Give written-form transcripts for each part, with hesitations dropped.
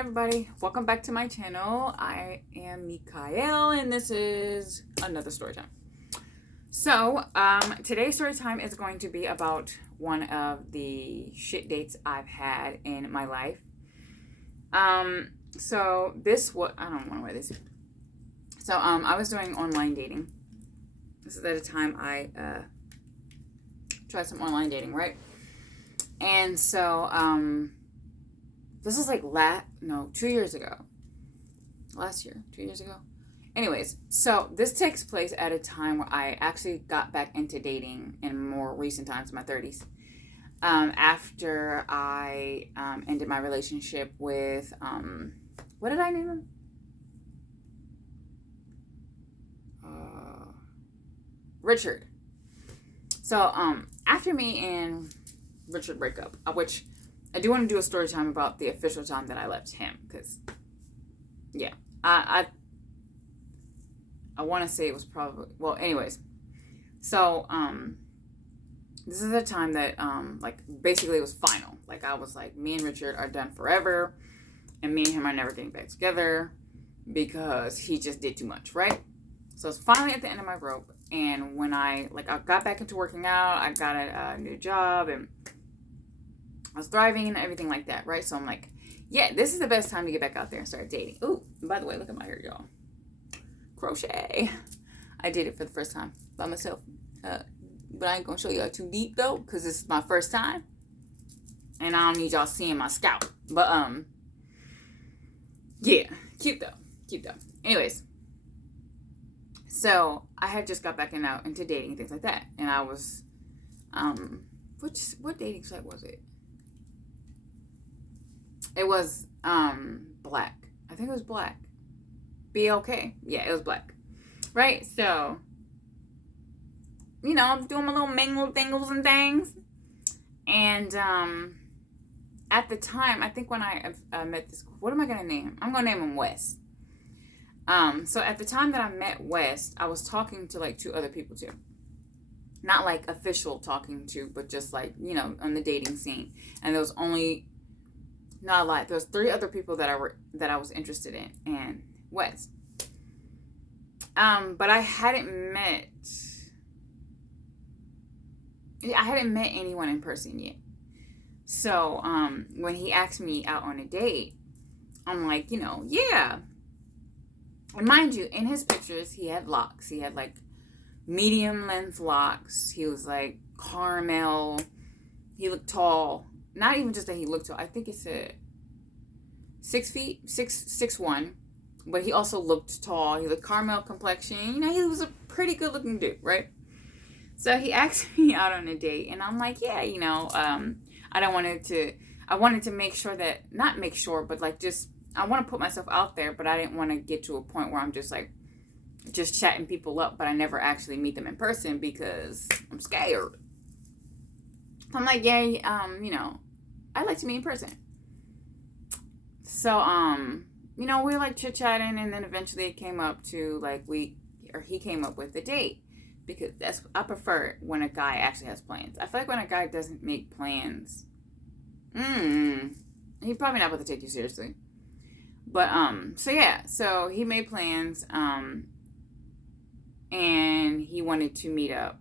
everybody? Welcome back to my channel. I am Mikael and this is another story time. So, today's story time is going to be about one of the shit dates I've had in my life. I don't want to wear this. So, I was doing online dating. This is at a time I tried some online dating, right? And so, this was like 2 years ago. Last year, 2 years ago. Anyways, so this takes place at a time where I actually got back into dating in more recent times, my 30s. After I ended my relationship with, what did I name him? Richard. So, after me and Richard break up, which I do want to do a story time about the official time that I left him, because, yeah, I want to say it was probably, well, anyways, so, this is a time that, basically it was final. Like, I was like, me and Richard are done forever, and me and him are never getting back together, because he just did too much, right? So, it's finally at the end of my rope, and when I got back into working out, I got a new job, and I was thriving and everything like that, right? So I'm like, yeah, this is the best time to get back out there and start dating. Ooh, by the way, look at my hair, y'all. Crochet. I did it for the first time by myself. But I ain't going to show y'all too deep, though, because this is my first time. And I don't need y'all seeing my scalp. But, yeah, cute, though. Cute, though. Anyways. So, I had just got back into dating and things like that. And I was, what dating site was it? It was, Black. I think it was Black. BLK. Yeah, it was Black. Right? So, I'm doing my little mingle dingles and things. And, at the time, I think when I met this, what am I going to name him? I'm going to name him Wes. So at the time that I met Wes, I was talking to like 2 other people too. Not like official talking to, but just like, on the dating scene. And there was only, not a lot, there was 3 other people that I was interested in, and Wes. But I hadn't met anyone in person yet. So, when he asked me out on a date, I'm like, yeah. And mind you, in his pictures, he had locks. He had like medium length locks. He was like caramel. He looked tall. Not even just that he looked tall. I think it said 6 feet, 6'1". But he also looked tall. He looked caramel complexion. He was a pretty good looking dude, right? So he asked me out on a date, and I'm like, yeah, I wanted to make sure that, not make sure, but like I want to put myself out there, but I didn't want to get to a point where I'm just chatting people up, but I never actually meet them in person because I'm scared. I'm like, yeah, I'd like to meet in person. So, we were like chit-chatting, and then eventually it came up to he came up with a date, because I prefer it when a guy actually has plans. I feel like when a guy doesn't make plans, he's probably not about to take you seriously. But, so he made plans, and he wanted to meet up.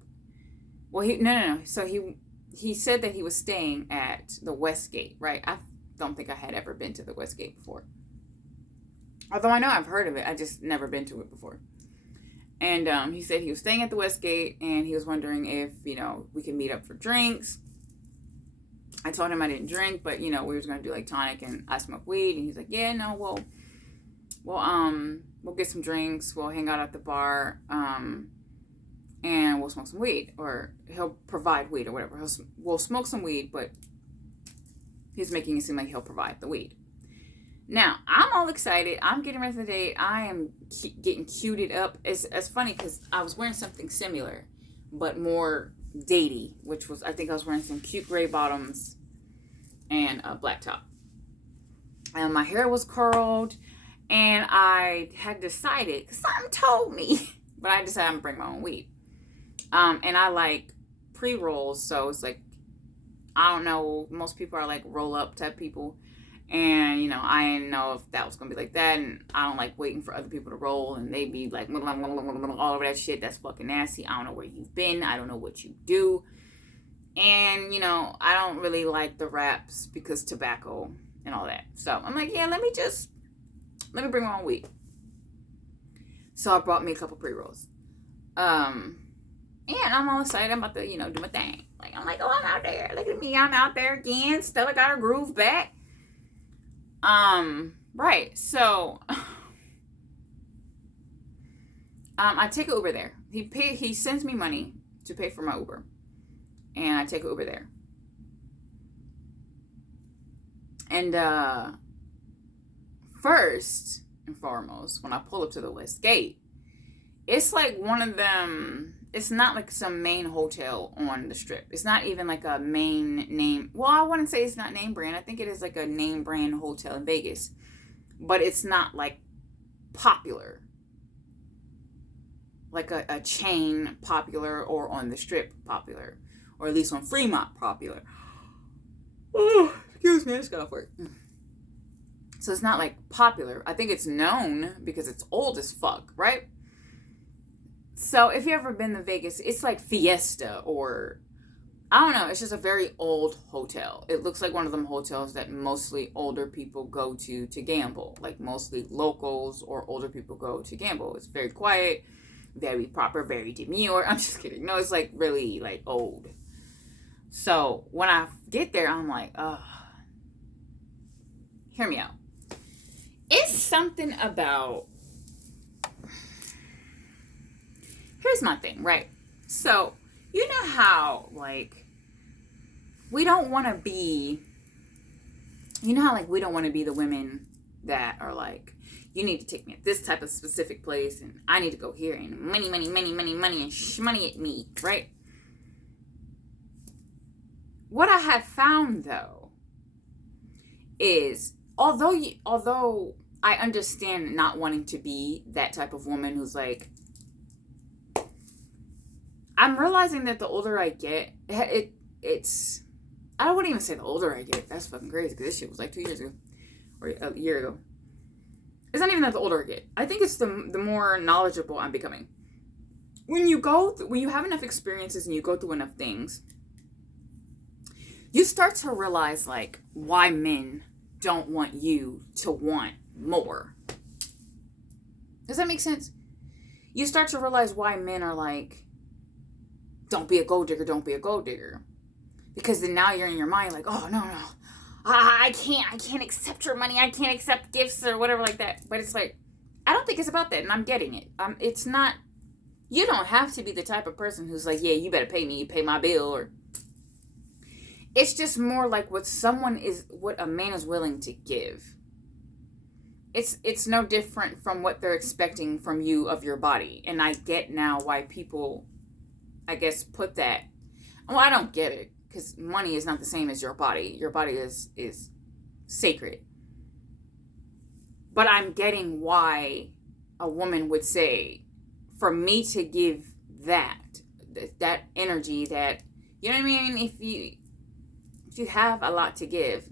Well, no. So he said that he was staying at the Westgate, right? I don't think I had ever been to the Westgate before. Although I know I've heard of it, I just never been to it before. And, he said he was staying at the Westgate, and he was wondering if, we could meet up for drinks. I told him I didn't drink, but, we were going to do like tonic, and I smoke weed. And he's like, yeah, no, we'll get some drinks. We'll hang out at the bar, and we'll smoke some weed, or he'll provide weed or whatever. We'll smoke some weed, but he's making it seem like he'll provide the weed. Now, I'm all excited. I'm getting ready for the date. I am getting cuted up. It's funny because I was wearing something similar, but more datey, which was, I think I was wearing some cute gray bottoms and a black top. And my hair was curled, and I had decided, because something told me, but I decided I'm going to bring my own weed. And I like pre-rolls, so it's like, I don't know, most people are like roll-up type people. And, I didn't know if that was going to be like that. And I don't like waiting for other people to roll. And they be like, all over that shit. That's fucking nasty. I don't know where you've been. I don't know what you do. And, I don't really like the raps because tobacco and all that. So I'm like, yeah, let me bring my own weed. So I brought me a couple pre-rolls. And I'm all excited. I'm about to, do my thing. I'm like, oh, I'm out there. Look at me. I'm out there again. Stella got her groove back. Right. So, I take an Uber there. He sends me money to pay for my Uber. And I take an Uber there. And, first and foremost, when I pull up to the West Gate, it's like one of them. It's not like some main hotel on the strip. It's not even like a main name. Well, I wouldn't say it's not name brand. I think it is like a name brand hotel in Vegas. But it's not like popular. Like a chain popular, or on the strip popular. Or at least on Fremont popular. Oh, excuse me, I just got off work. So it's not like popular. I think it's known because it's old as fuck, right? So if you've ever been to Vegas, it's like Fiesta, or I don't know. It's just a very old hotel. It looks like one of them hotels that mostly older people go to gamble. Like mostly locals or older people go to gamble. It's very quiet, very proper, very demure. I'm just kidding. No, it's like really like old. So when I get there, I'm like, hear me out. It's something about... Here's my thing, right? So, you know how, like, we don't want to be... You know how, like, we don't want to be the women that are like, you need to take me at this type of specific place, and I need to go here, and money, and money at me, right? What I have found, though, is although I understand not wanting to be that type of woman who's like, I'm realizing that the older I get, it's, I wouldn't even say the older I get. That's fucking crazy, because this shit was like 2 years ago, or a year ago. It's not even that the older I get. I think it's the more knowledgeable I'm becoming. When you have enough experiences and you go through enough things, you start to realize, like, why men don't want you to want more. Does that make sense? You start to realize why men are like, don't be a gold digger, don't be a gold digger. Because then now you're in your mind like, oh, no. I can't accept your money. I can't accept gifts or whatever like that. But it's like, I don't think it's about that. And I'm getting it. It's not, you don't have to be the type of person who's like, yeah, you better pay me, you pay my bill. Or it's just more like what a man is willing to give. It's no different from what they're expecting from you of your body. And I get now why people, I guess, put that. Well, I don't get it, because money is not the same as your body. Your body is sacred. But I'm getting why a woman would say, for me to give that energy, that, you know what I mean? If you have a lot to give,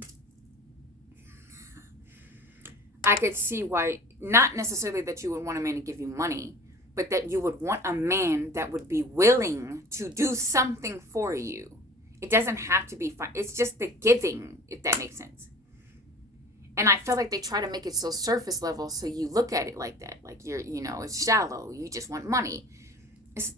I could see why, not necessarily that you would want a man to give you money, but that you would want a man that would be willing to do something for you. It doesn't have to be fun. It's just the giving, if that makes sense. And I feel like they try to make it so surface level, so you look at it like that. Like it's shallow. You just want money.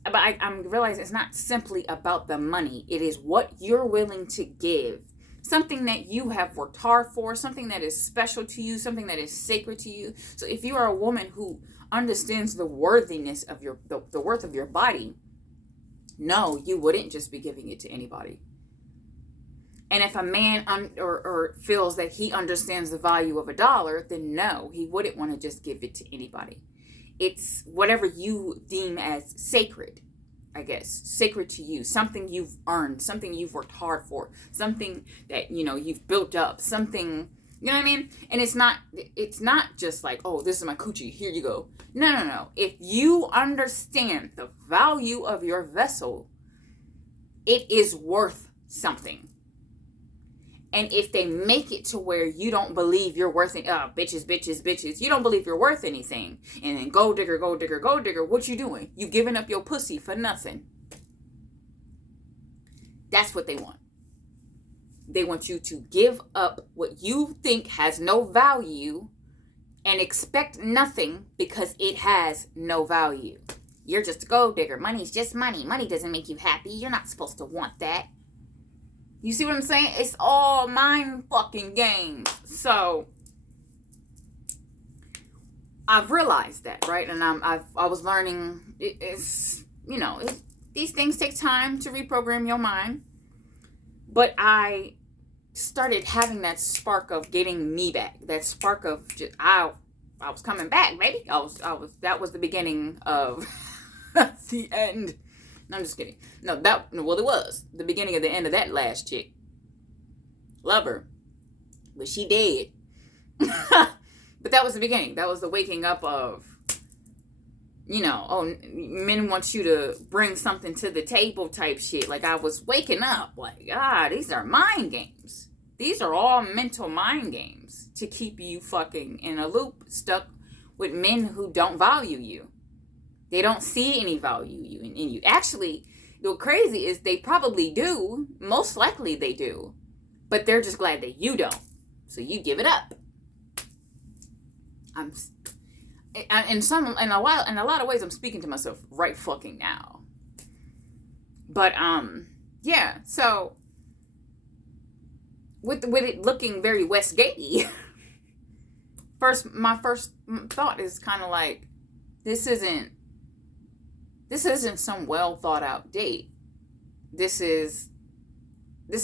But I'm realizing it's not simply about the money. It is what you're willing to give. Something that you have worked hard for, something that is special to you, something that is sacred to you. So if you are a woman who understands the worthiness of the worth of your body, no, you wouldn't just be giving it to anybody. And if a man or feels that he understands the value of $1, then no, he wouldn't want to just give it to anybody. It's whatever you deem as sacred, I guess, sacred to you, something you've earned, something you've worked hard for, something that, you've built up, something, you know what I mean? And it's not just like, oh, this is my coochie, here you go. No. If you understand the value of your vessel, it is worth something. And if they make it to where you don't believe you're worth it, bitches, bitches, bitches, you don't believe you're worth anything, and then gold digger, gold digger, gold digger, what you doing? You giving up your pussy for nothing. That's what they want. They want you to give up what you think has no value and expect nothing because it has no value. You're just a gold digger. Money's just money. Money doesn't make you happy. You're not supposed to want that. You see what I'm saying? It's all mind fucking games. So I've realized that, right? And I was learning. It's these things take time to reprogram your mind. But I started having that spark of getting me back. That spark of just I was coming back, baby. I was. That was the beginning of the end. No, I'm just kidding. No, it was the beginning of the end of that last chick. Love her, but she dead. But that was the beginning. That was the waking up of, men want you to bring something to the table type shit. Like I was waking up like, these are mind games. These are all mental mind games to keep you fucking in a loop, stuck with men who don't value you. They don't see any value in you. Actually, the crazy is they probably do. Most likely they do. But they're just glad that you don't. So you give it up. In a lot of ways, I'm speaking to myself right fucking now. But yeah. So with it looking very Westgatey, my first thought is kind of like, this isn't some well thought out date. This is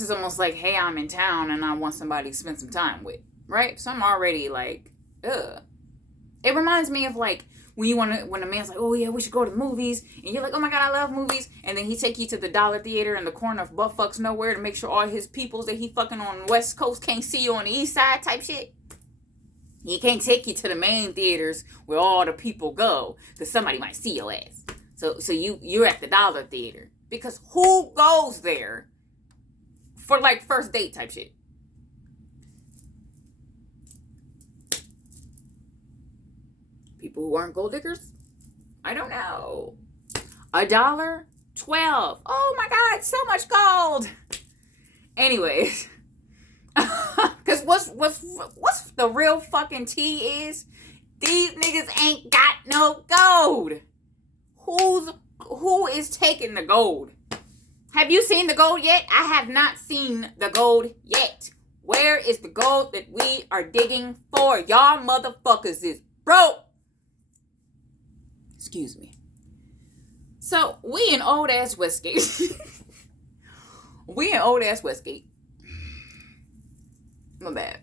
almost like, hey, I'm in town and I want somebody to spend some time with, right? So I'm already like, ugh. It reminds me of like when a man's like, oh yeah, we should go to the movies, and you're like, oh my god, I love movies, and then he take you to the dollar theater in the corner of buttfucks nowhere to make sure all his peoples that he fucking on the West Coast can't see you on the East Side type shit. He can't take you to the main theaters where all the people go, because somebody might see your ass. So you're at the dollar theater, because who goes there for like first date type shit? People who aren't gold diggers? I don't know. $1? $12. Oh my god, so much gold. Anyways, because what's the real fucking tea is, these niggas ain't got no gold. Who is taking the gold? Have you seen the gold yet? I have not seen the gold yet. Where is the gold that we are digging for? Y'all motherfuckers is broke. Excuse me. So, we in old ass Westgate. My bad.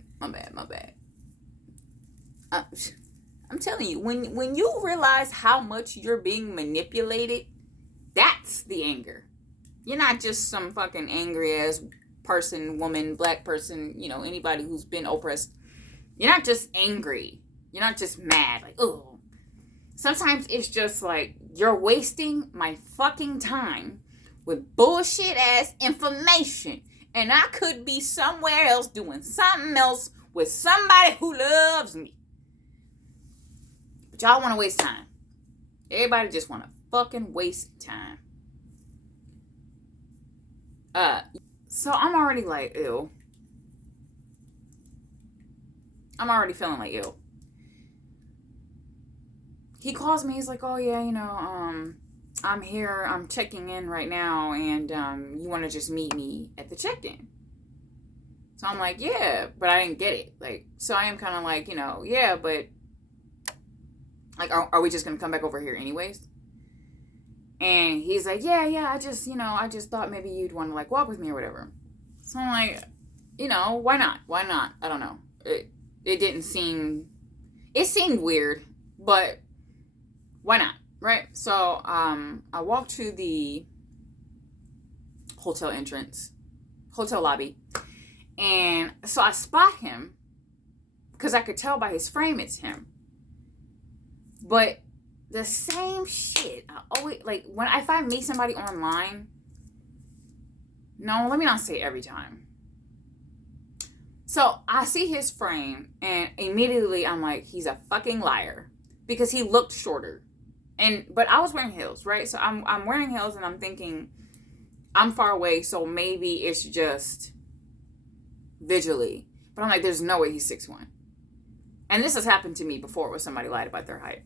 I'm telling you, when you realize how much you're being manipulated, that's the anger. You're not just some fucking angry ass person, woman, black person, anybody who's been oppressed. You're not just angry. You're not just mad. Like, oh. Sometimes it's just like, you're wasting my fucking time with bullshit ass information. And I could be somewhere else doing something else with somebody who loves me. But y'all want to waste time. Everybody just want to fucking waste time. So I'm already like, ew. I'm already feeling like, ew. He calls me, he's like, oh yeah, I'm here, I'm checking in right now, and you want to just meet me at the check-in. So I'm like, yeah, but I didn't get it. Like, so I am kind of like, yeah, but like, are we just going to come back over here anyways? And he's like, yeah, I just thought maybe you'd want to like walk with me or whatever. So I'm like, why not? I don't know. It seemed weird, but why not, right? So I walked to the hotel lobby, and so I spot him because I could tell by his frame it's him. But the same shit, I always, like, if I meet somebody online, no, let me not say every time. So I see his frame, and immediately I'm like, he's a fucking liar, because he looked shorter. But I was wearing heels, right? So I'm wearing heels, and I'm thinking I'm far away, so maybe it's just visually. But I'm like, there's no way he's 6'1". And this has happened to me before, where somebody lied about their height.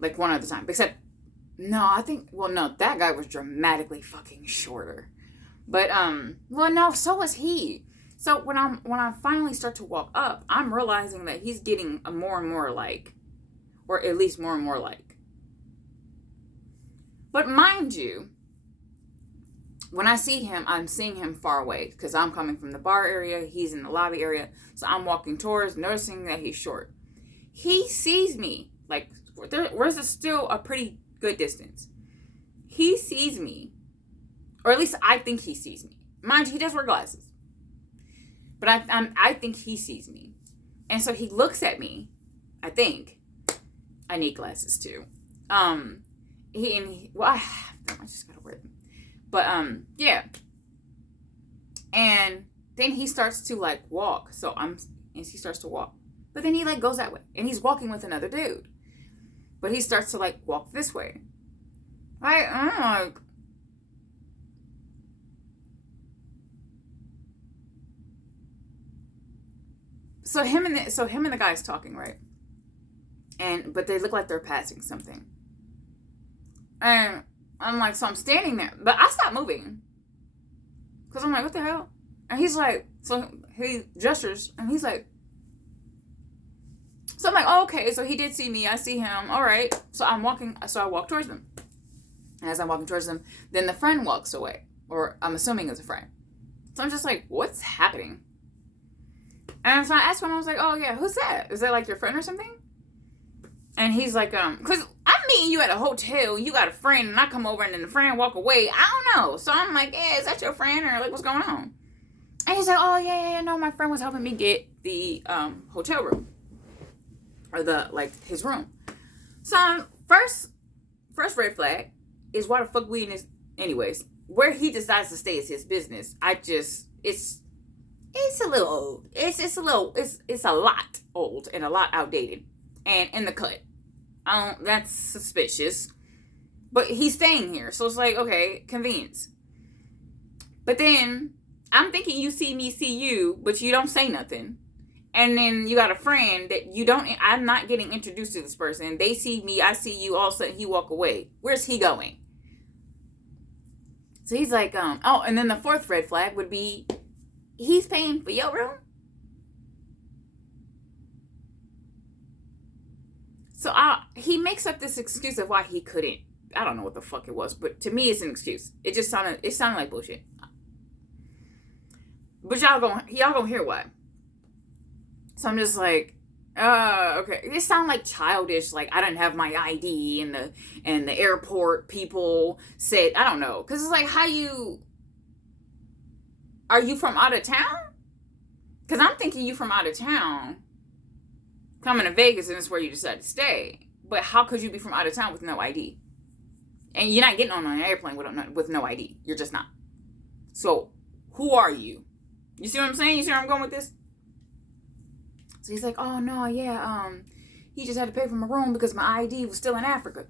Like one other time. Except, no, I think, well, no, that guy was dramatically fucking shorter. But, well, no, so was he. So when I finally start to walk up, I'm realizing that he's getting a more and more like, or at least more and more like. But mind you, when I see him, I'm seeing him far away, because I'm coming from the bar area, he's in the lobby area, so I'm walking towards, noticing that he's short. He sees me, like, where's still a pretty good distance. He sees me, or at least I think he sees me. Mind you, he does wear glasses, but I think he sees me, and so he looks at me. I think I need glasses too. Well, I have them. I just gotta wear them. But, yeah. And then he starts to, like, walk. And he starts to walk. But then he, like, goes that way. And he's walking with another dude. But he starts to, like, walk this way. Right? I'm like... So him and the guy's talking, right? But they look like they're passing something. And I'm like, so I'm standing there, but I stopped moving, because I'm like, what the hell? And he's like, so he gestures, and he's like, so I'm like, oh, okay, so he did see me, I see him, all right. So I walk towards him. And as I'm walking towards him, then the friend walks away, or I'm assuming it's a friend. So I'm just like, what's happening? And so I asked him, I was like, oh yeah, who's that? Is that like your friend or something? And he's like, because I'm meeting you at a hotel, you got a friend, and I come over, and then the friend walk away. I don't know. So I'm like, yeah, is that your friend, or like, what's going on? And he's like, oh, yeah, no, my friend was helping me get the hotel room, or his room. So first red flag is, why the fuck we in this, anyways. Where he decides to stay is his business. It's a little old. It's a lot old and a lot outdated. And in the cut. That's suspicious. But he's staying here. So it's like, okay, convenience. But then, I'm thinking you see me, see you, but you don't say nothing. And then you got a friend that I'm not getting introduced to this person. They see me, I see you, all of a sudden he walk away. Where's he going? So he's like, and then the fourth red flag would be, he's paying for your room? So he makes up this excuse of why he couldn't. I don't know what the fuck it was, but to me it's an excuse. It sounded like bullshit. But y'all gonna hear why. So I'm just like, okay. It sounded like childish, like I didn't have my ID, and the airport people said, I don't know. Cause it's like, are you from out of town? Cause I'm thinking you from out of town, coming to Vegas, and it's where you decide to stay. But how could you be from out of town with no ID? And you're not getting on an airplane with no ID. You're just not. So, who are you? You see what I'm saying? You see where I'm going with this? So he's like, oh, no, yeah, he just had to pay for my room because my ID was still in Africa.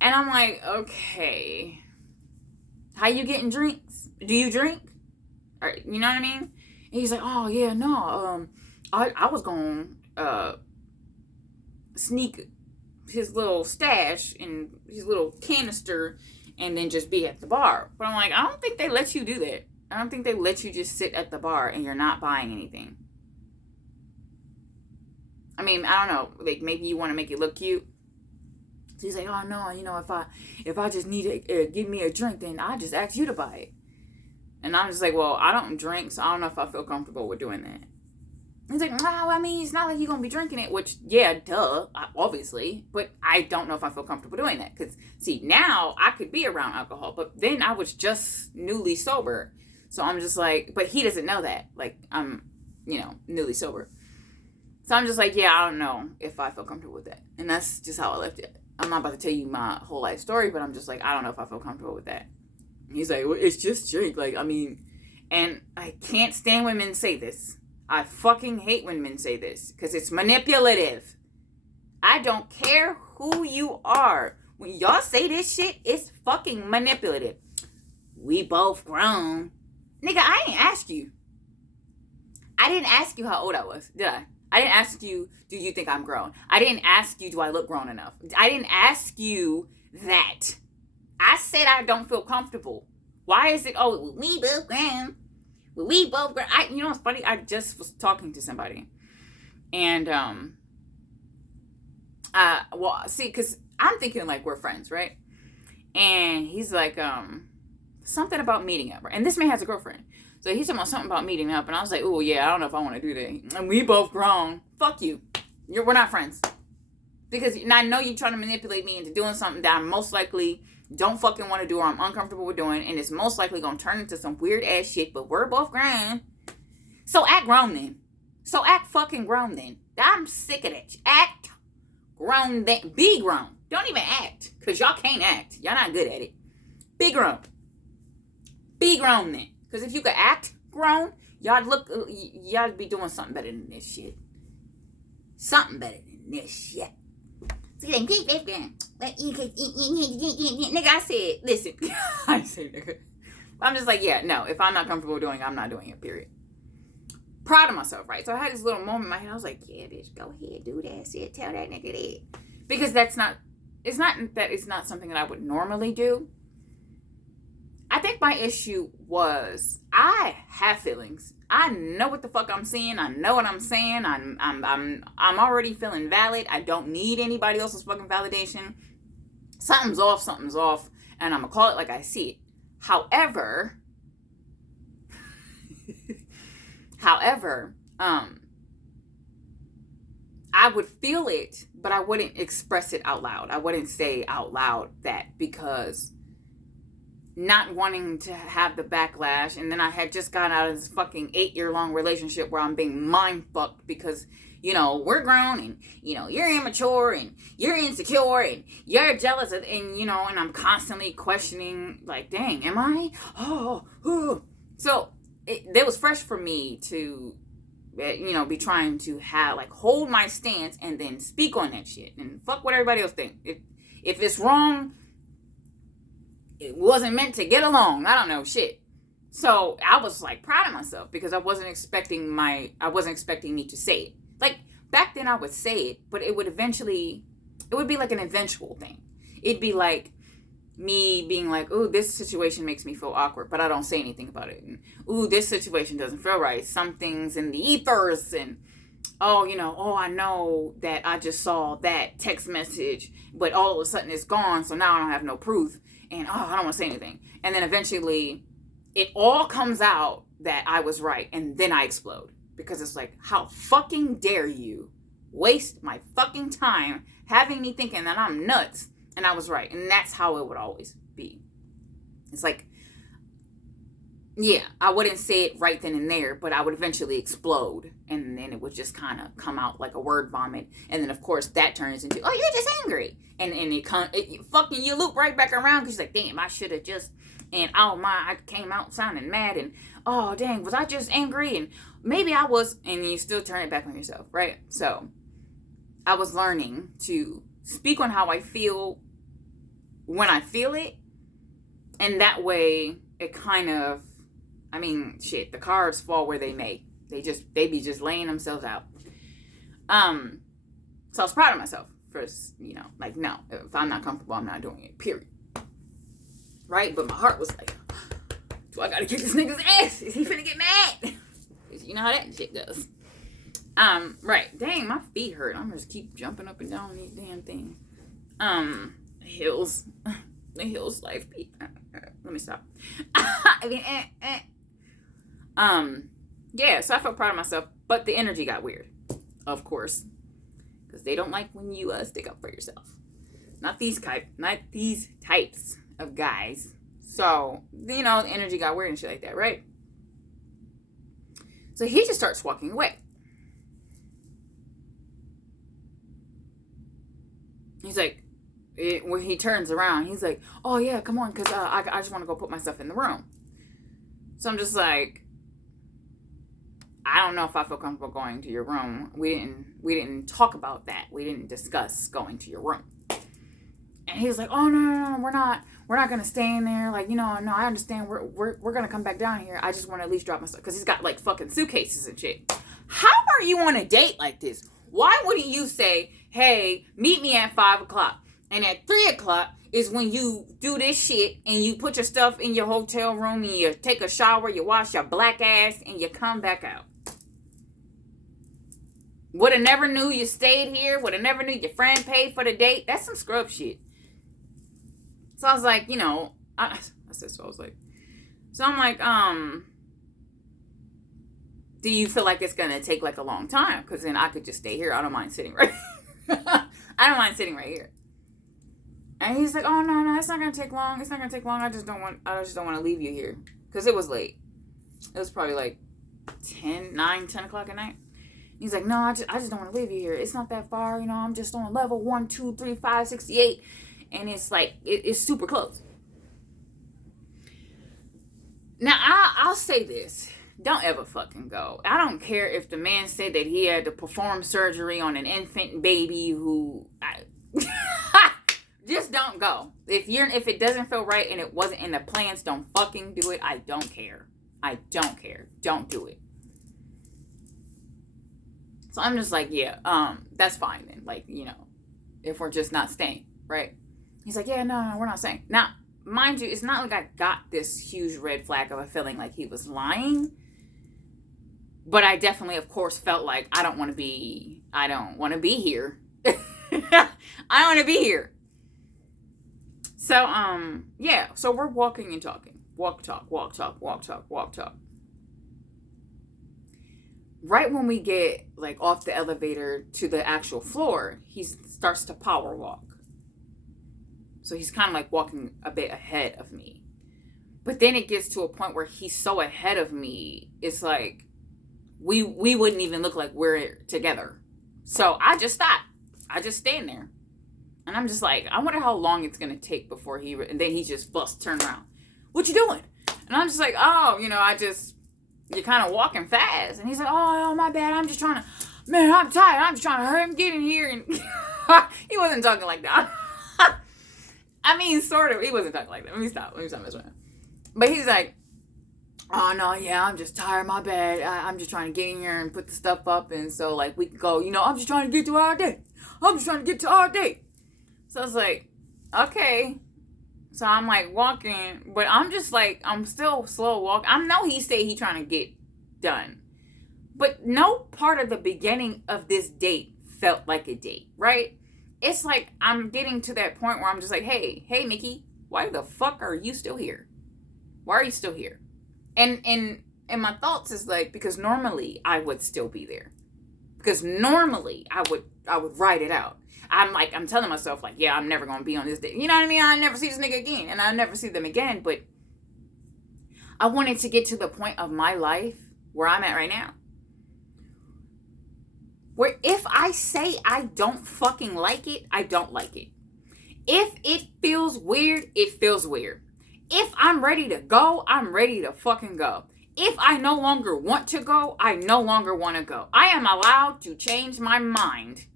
And I'm like, okay. How you getting drinks? Do you drink? Or, you know what I mean? And he's like, oh, yeah, no, I was going to sneak his little stash in his little canister and then just be at the bar. But I'm like, I don't think they let you do that. I don't think they let you just sit at the bar and you're not buying anything. I mean, I don't know. Like, maybe you want to make it look cute. So he's like, oh, no, if I just need to give me a drink, then I'll just ask you to buy it. And I'm just like, well, I don't drink, so I don't know if I feel comfortable with doing that. He's like, no, I mean, it's not like you're going to be drinking it, which, yeah, duh, obviously. But I don't know if I feel comfortable doing that. Because, see, now I could be around alcohol, but then I was just newly sober. So I'm just like, but he doesn't know that. Like, I'm, newly sober. So I'm just like, yeah, I don't know if I feel comfortable with that. And that's just how I left it. I'm not about to tell you my whole life story, but I'm just like, I don't know if I feel comfortable with that. He's like, well, it's just drink. Like, I mean, And I can't stand when men say this. I fucking hate when men say this because it's manipulative. I don't care who you are. When y'all say this shit, it's fucking manipulative. We both grown. Nigga, I ain't asked you. I didn't ask you how old I was, did I? I didn't ask you, do you think I'm grown? I didn't ask you, do I look grown enough? I didn't ask you that. I said I don't feel comfortable. Why is it, oh, we both grown. We both grown. You know what's funny? I just was talking to somebody. And, well, see, because I'm thinking like we're friends, right? And he's like, something about meeting up. And this man has a girlfriend. So he's talking about something about meeting up. And I was like, oh, yeah, I don't know if I want to do that. And we both grown. Fuck you. We're not friends. Because I know you're trying to manipulate me into doing something that I most likely don't fucking want to do or I'm uncomfortable with doing. And it's most likely going to turn into some weird ass shit. But we're both grown. So act grown then. So act fucking grown then. I'm sick of that. Act grown then. Be grown. Don't even act. Because y'all can't act. Y'all not good at it. Be grown. Be grown then. Because if you could act grown, y'all be doing something better than this shit. Something better than this shit. So you keep this grown. Nigga, I said, listen. I say nigga. I'm just like, yeah, no. If I'm not comfortable doing it, I'm not doing it, period. Proud of myself, right? So I had this little moment in my head. I was like, yeah, bitch, go ahead, do that shit. Tell that nigga that. Because it's not something that I would normally do. I think my issue was I have feelings. I know what the fuck I'm seeing. I know what I'm saying. I'm already feeling valid. I don't need anybody else's fucking validation. Something's off, and I'm gonna call it like I see it. However, I would feel it, but I wouldn't express it out loud. I wouldn't say out loud that because not wanting to have the backlash, and then I had just gotten out of this fucking 8-year-long relationship where I'm being mind fucked because, you know, we're grown and, you know, you're immature and you're insecure and you're jealous of, and, you know, and I'm constantly questioning, like, dang, am I? So it was fresh for me to, you know, be trying to have, like, hold my stance and then speak on that shit and fuck what everybody else think. If it's wrong, it wasn't meant to get along. I don't know, shit. So I was like proud of myself because I wasn't expecting me to say it. Like back then I would say it, but it would be like an eventual thing. It'd be like me being like, ooh, this situation makes me feel awkward, but I don't say anything about it. And, ooh, this situation doesn't feel right. Something's in the ethers and, I know that I just saw that text message, but all of a sudden it's gone. So now I don't have no proof. And, I don't want to say anything. And then eventually it all comes out that I was right. And then I explode. Because it's like, how fucking dare you waste my fucking time having me thinking that I'm nuts and I was right. And that's how it would always be. It's like, yeah, I wouldn't say it right then and there, but I would eventually explode. And then it would just kind of come out like a word vomit. And then, of course, that turns into, oh, you're just angry. And you loop right back around because you're like, damn, I should have just, and oh my, I came out sounding mad. And oh, dang, was I just angry? And maybe I was, and you still turn it back on yourself, right? So I was learning to speak on how I feel when I feel it. And that way it kind of, the cards fall where they may. They be just laying themselves out. So I was proud of myself for, no, if I'm not comfortable, I'm not doing it, period. Right? But my heart was like, do I gotta kick this nigga's ass? Is he finna get mad? You know how that shit goes. Right. Dang, my feet hurt. I'm just keep jumping up and down these damn things. Hills. The Hills life beat. Let me stop. Yeah, so I felt proud of myself, but the energy got weird, of course, because they don't like when you stick up for yourself. Not these types of guys. So, the energy got weird and shit like that, right? So he just starts walking away. He's like, when he turns around, he's like, oh yeah, come on, because I just want to go put myself in the room. So I'm just like, I don't know if I feel comfortable going to your room. We didn't talk about that. We didn't discuss going to your room. And he was like, oh, no, we're not going to stay in there. Like, no, I understand. We're going to come back down here. I just want to at least drop my stuff. Because he's got, like, fucking suitcases and shit. How are you on a date like this? Why wouldn't you say, hey, meet me at 5 o'clock. And at 3 o'clock is when you do this shit and you put your stuff in your hotel room and you take a shower, you wash your black ass, and you come back out. Would have never knew you stayed here. Would have never knew your friend paid for the date. That's some scrub shit. So I was like, I said, so I was like, so I'm like, do you feel like it's going to take like a long time? Because then I could just stay here. I don't mind sitting right I don't mind sitting right here. And he's like, oh, no, it's not going to take long. It's not going to take long. I just don't want to leave you here. Because it was late. It was probably like 10 o'clock at night. He's like, no, I just don't want to leave you here. It's not that far. I'm just on level 1, 2, 3, 5, 68. And it's like, it's super close. Now, I'll say this. Don't ever fucking go. I don't care if the man said that he had to perform surgery on an infant baby who... just don't go. If it doesn't feel right and it wasn't in the plans, don't fucking do it. I don't care. Don't do it. So I'm just like, yeah, that's fine then. Like, if we're just not staying, right? He's like, yeah, no, we're not staying. Now, mind you, it's not like I got this huge red flag of a feeling like he was lying. But I definitely, of course, felt like I don't want to be here. I don't want to be here. So, yeah. So we're walking and talking. Walk, talk. Right when we get, like, off the elevator to the actual floor, he starts to power walk. So he's kind of, like, walking a bit ahead of me. But then it gets to a point where he's so ahead of me, it's like, we wouldn't even look like we're together. So I just stop. I just stand there. And I'm just like, I wonder how long it's going to take before and then he just turn around. What you doing? And I'm just like, oh, you're kind of walking fast. And he's like, oh, my bad. I'm just trying to, man, I'm tired. I'm just trying to hurry up and get in here. And he wasn't talking like that. I mean, sort of. He wasn't talking like that. Let me stop messing around. But he's like, oh, no, yeah, I'm just tired. My bad. I'm just trying to get in here and put the stuff up. And so, like, we can go, I'm just trying to get to our date. So I was like, okay. So I'm like walking, but I'm just like, I'm still slow walking. I know he said he trying to get done. But no part of the beginning of this date felt like a date, right? It's like I'm getting to that point where I'm just like, hey, Mickey, why the fuck are you still here? Why are you still here? And my thoughts is like, because normally I would still be there. Because normally I would ride it out. I'm telling myself, like, yeah, I'm never going to be on this date. You know what I mean? I'll never see this nigga again. And I'll never see them again. But I wanted to get to the point of my life where I'm at right now. Where if I say I don't fucking like it, I don't like it. If it feels weird, it feels weird. If I'm ready to go, I'm ready to fucking go. If I no longer want to go, I no longer want to go. I am allowed to change my mind.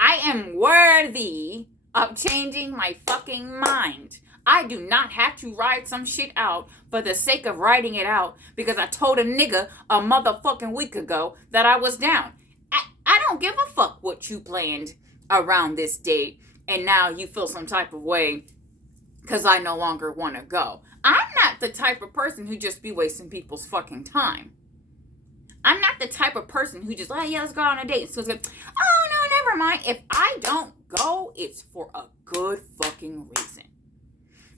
I am worthy of changing my fucking mind. I do not have to ride some shit out for the sake of riding it out because I told a nigga a motherfucking week ago that I was down. I don't give a fuck what you planned around this date and now you feel some type of way because I no longer want to go. I'm not the type of person who just be wasting people's fucking time. I'm not the type of person who just, yeah, let's go on a date. So it's like, oh, no, never mind. If I don't go, it's for a good fucking reason.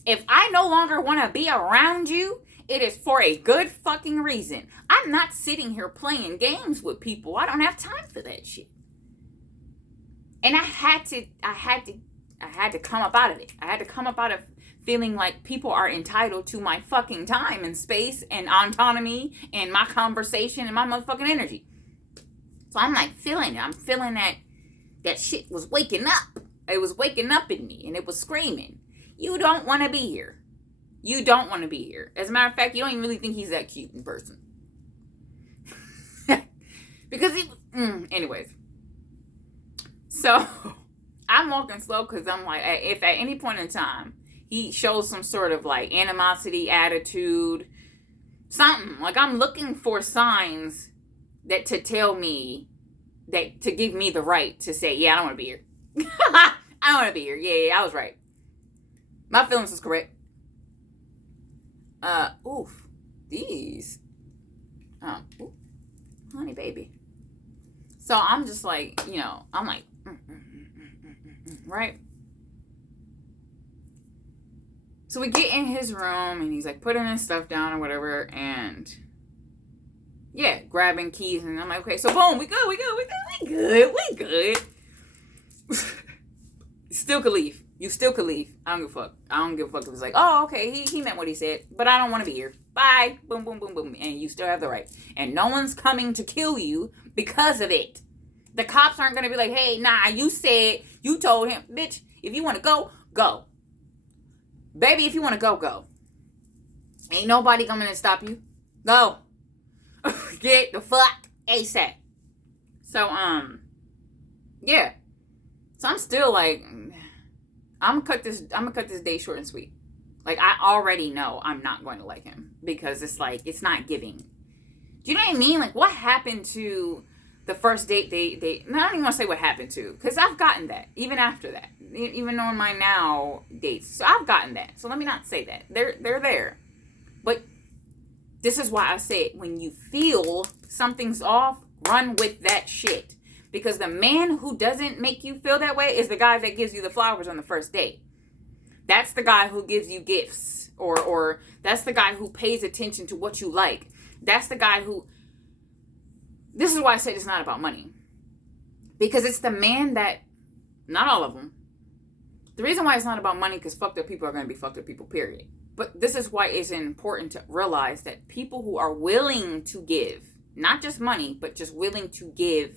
If I no longer want to be around you, it is for a good fucking reason. I'm not sitting here playing games with people. I don't have time for that shit. And I had to come up out of it. I had to come up out of feeling like people are entitled to my fucking time and space and autonomy and my conversation and my motherfucking energy. So I'm like feeling it. I'm feeling that shit was waking up. It was waking up in me and it was screaming, you don't want to be here. You don't want to be here. As a matter of fact, you don't even really think he's that cute in person. Because anyways. So, I'm walking slow because I'm like, if at any point in time he shows some sort of like animosity, attitude, something, like I'm looking for signs that to tell me, that to give me the right to say, yeah, I don't want to be here. I don't want to be here. Yeah, I was right. My feelings was correct. These. Honey baby. So I'm just like, I'm like, right? So we get in his room and he's like putting his stuff down or whatever, and yeah, grabbing keys, and I'm like, okay, so boom, we good. Still could leave. You still could leave. I don't give a fuck. I don't give a fuck if it's like, oh, okay, he meant what he said, but I don't want to be here. Bye. Boom, boom, boom, boom. And you still have the right. And no one's coming to kill you because of it. The cops aren't going to be like, hey, nah, you told him. Bitch, if you want to go, go. Baby, if you want to go, go. Ain't nobody coming to stop you. Go. Get the fuck ASAP. So, yeah. So I'm still like, I'm gonna cut this day short and sweet. Like, I already know I'm not going to like him because it's like, it's not giving. Do you know what I mean? Like, what happened to the first date I don't even want to say what happened to, because I've gotten that even after that, even on my now dates. So I've gotten that. So let me not say that. They're there. But this is why I say, when you feel something's off, run with that shit. Because the man who doesn't make you feel that way is the guy that gives you the flowers on the first date. That's the guy who gives you gifts. Or that's the guy who pays attention to what you like. That's the guy who... This is why I said it's not about money. Because it's the man that... Not all of them. The reason why it's not about money, because fucked up people are going to be fucked up people, period. But this is why it's important to realize that people who are willing to give, not just money, but just willing to give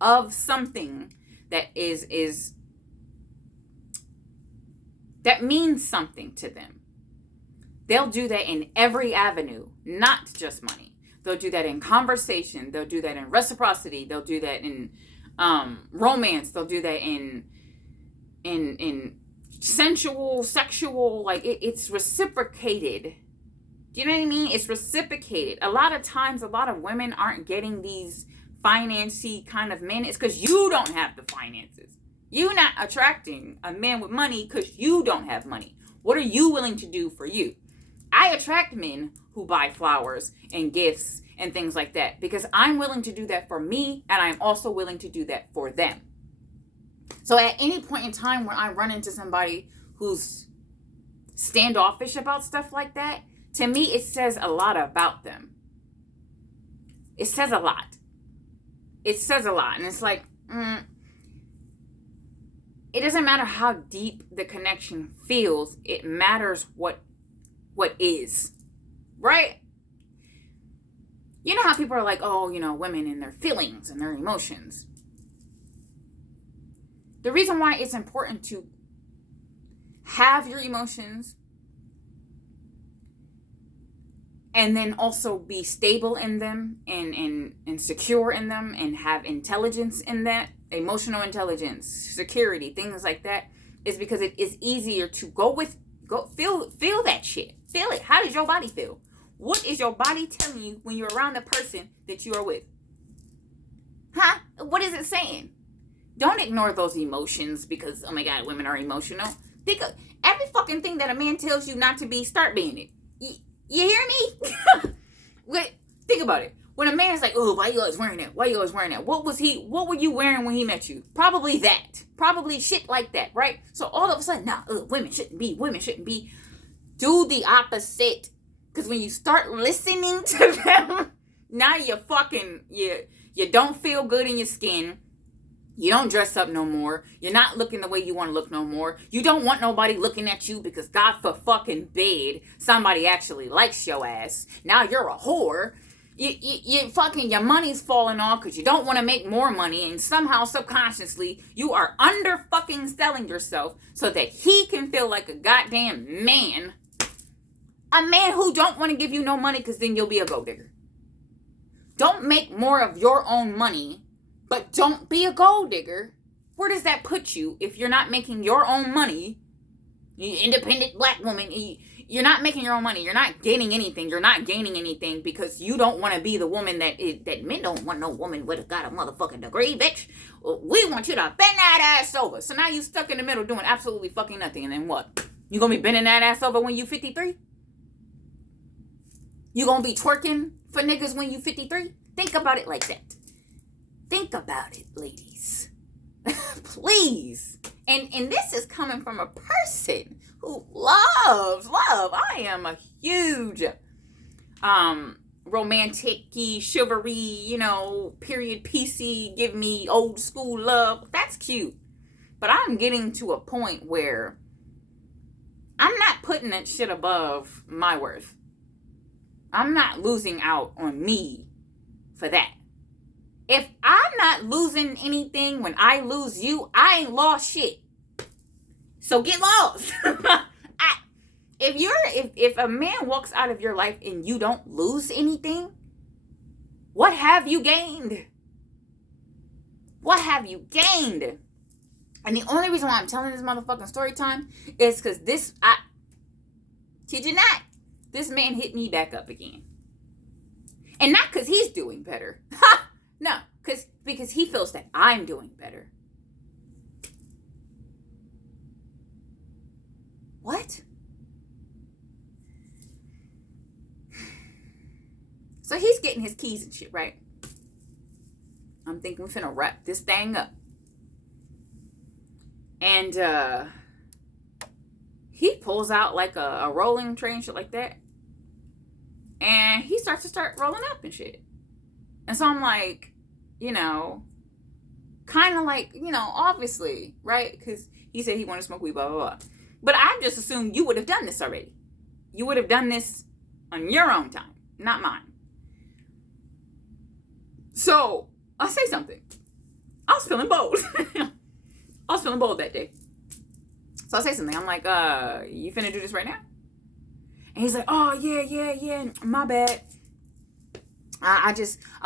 of something that is that means something to them. They'll do that in every avenue, not just money. They'll do that in conversation. They'll do that in reciprocity. They'll do that in romance. They'll do that in sensual, sexual, like it's reciprocated. Do you know what I mean? It's reciprocated. A lot of times, a lot of women aren't getting these financy kind of men. It's because you don't have the finances. You're not attracting a man with money because you don't have money. What are you willing to do for you? I attract men who buy flowers and gifts and things like that because I'm willing to do that for me, and I'm also willing to do that for them. So at any point in time when I run into somebody who's standoffish about stuff like that, to me it says a lot about them. It says a lot. It says a lot. And it's like, it doesn't matter how deep the connection feels. It matters what is. Right? You know how people are like, oh, women and their feelings and their emotions. The reason why it's important to have your emotions and then also be stable in them and secure in them and have intelligence in that, emotional intelligence, security, things like that, is because it is easier to feel that shit. Feel it. How does your body feel? What is your body telling you when you're around the person that you are with? Huh? What is it saying? Don't ignore those emotions because, oh my God, women are emotional. Think of every fucking thing that a man tells you not to be, start being it. You hear me? Wait, think about it. When a man's like, oh, why you always wearing that? Why you always wearing that? What were you wearing when he met you? Probably that. Probably shit like that, right? So all of a sudden, women shouldn't be. Do the opposite. Because when you start listening to them, now you don't feel good in your skin. You don't dress up no more. You're not looking the way you want to look no more. You don't want nobody looking at you because God for fucking bed, somebody actually likes your ass. Now you're a whore. You fucking, your money's falling off because you don't want to make more money, and somehow subconsciously you are under fucking selling yourself so that he can feel like a goddamn man. A man who don't want to give you no money because then you'll be a gold digger. Don't make more of your own money, but don't be a gold digger. Where does that put you if you're not making your own money? You independent black woman, you're not making your own money. You're not gaining anything. You're not gaining anything because you don't want to be the woman that men don't want no woman with got a motherfucking degree, bitch. We want you to bend that ass over. So now you stuck in the middle doing absolutely fucking nothing. And then what? You gonna be bending that ass over when you 53? You gonna be twerking for niggas when you 53? Think about it like that. Think about it, ladies. Please. And this is coming from a person who loves love. I am a huge romantic-y, chivalry, period piecey, give me old school love. That's cute. But I'm getting to a point where I'm not putting that shit above my worth. I'm not losing out on me for that. If I'm not losing anything when I lose you, I ain't lost shit. So get lost. If a man walks out of your life and you don't lose anything, what have you gained? What have you gained? And the only reason why I'm telling this motherfucking story time is because kid you not, this man hit me back up again. And not because he's doing better. No, because he feels that I'm doing better. What? So he's getting his keys and shit, right? I'm thinking we're finna wrap this thing up. And he pulls out like a rolling tray and shit like that. And he starts rolling up and shit. And so I'm like, kind of like, obviously, right? Because he said he wanted to smoke weed, blah, blah, blah. But I just assumed you would have done this already. You would have done this on your own time, not mine. So I'll say something. I was feeling bold. I was feeling bold that day. So I'll say something. I'm like, you finna do this right now? And he's like, oh, yeah, my bad. I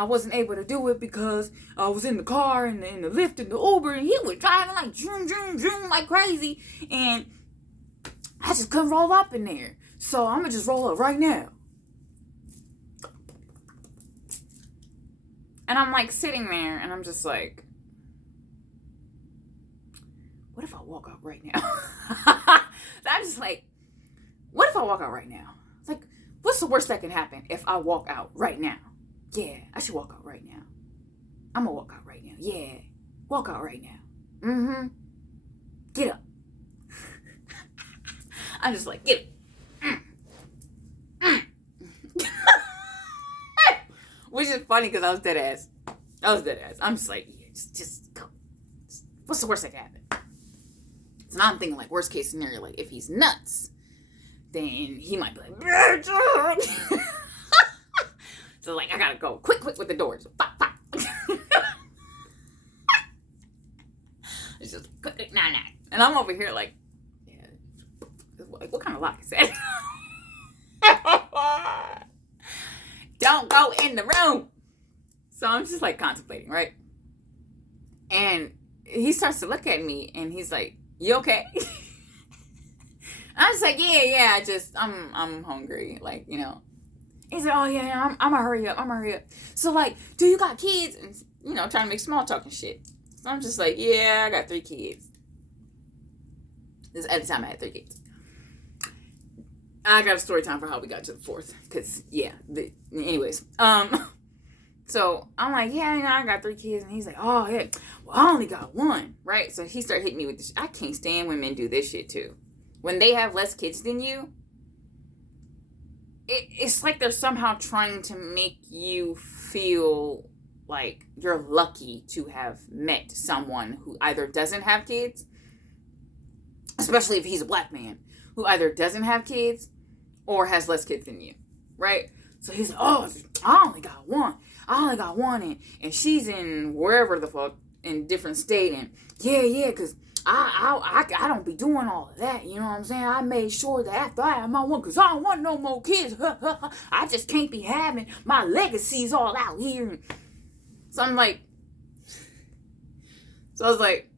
wasn't able to do it because I was in the car and in the Lyft and the Uber, and he was driving like zoom, zoom, zoom like crazy, and I just couldn't roll up in there. So I'm gonna just roll up right now. And I'm like sitting there and I'm just like, what if I walk out right now? I'm just like, what if I walk out right now? It's like, what's the worst that can happen if I walk out right now? Yeah, I should walk out right now. I'm gonna walk out right now. Yeah, walk out right now. Mm-hmm. Get up. I'm just like, get up. Which is funny because I was dead ass. I'm just like, yeah, just go. What's the worst that can happen? So now I'm thinking like worst case scenario, like if he's nuts, then he might be like, so like I gotta go quick with the doors. Pop, pop. It's just quick, nah. And I'm over here like, yeah, like what kind of lock is that? Don't go in the room. So I'm just like contemplating, right? And he starts to look at me and he's like, you okay? I'm just like, yeah, I'm hungry. Like, He's like, oh yeah, I'm gonna hurry up. So like, do you got kids? And, trying to make small talk and shit. So I'm just like, yeah, I got 3 kids. This at the time I had 3 kids. I got a story time for how we got to the 4th. Cause yeah, anyways. So I'm like, yeah, I got 3 kids. And he's like, oh yeah, well I only got 1. Right? So he started hitting me with this. I can't stand when men do this shit too. When they have less kids than you, it's like they're somehow trying to make you feel like you're lucky to have met someone who either doesn't have kids, especially if he's a black man, who either doesn't have kids or has less kids than you, right? So he's like, oh, I only got one, and she's in wherever the fuck, in different state, and yeah, because I don't be doing all of that. You know what I'm saying? I made sure that after I have my one, because I don't want no more kids. I just can't be having my legacies all out here. So I'm like, so I was like,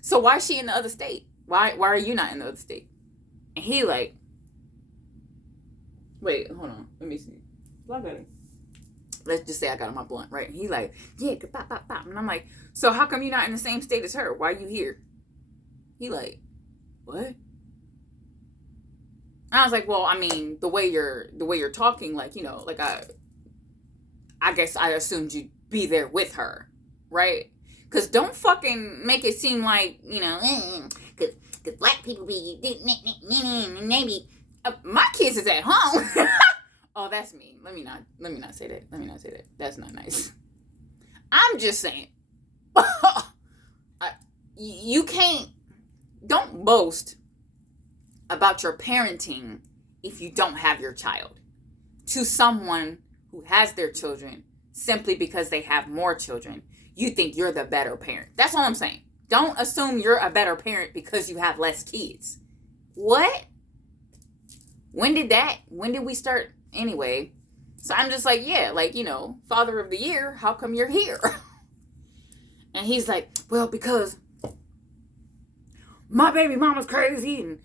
so why is she in the other state? Why are you not in the other state? And he like, wait, hold on. Let me see. Let's just say I got on my blunt, right? And he like, yeah, pop, pop, pop. And I'm like, so how come you're not in the same state as her? Why are you here? He like, what? And I was like, well, I mean, the way you're talking, like, you know, like I guess I assumed you'd be there with her, right? Because don't fucking make it seem like, you know, because black people be, maybe, my kids is at home. Oh, that's mean. Let me not say that. That's not nice. I'm just saying, you can't, don't boast about your parenting if you don't have your child to someone who has their children simply because they have more children. You think you're the better parent. That's all I'm saying. Don't assume you're a better parent because you have less kids. What? When did we start? Anyway, so I'm just like, yeah, like, you know, Father of the Year, how come you're here? And he's like, well, because my baby mama's crazy. And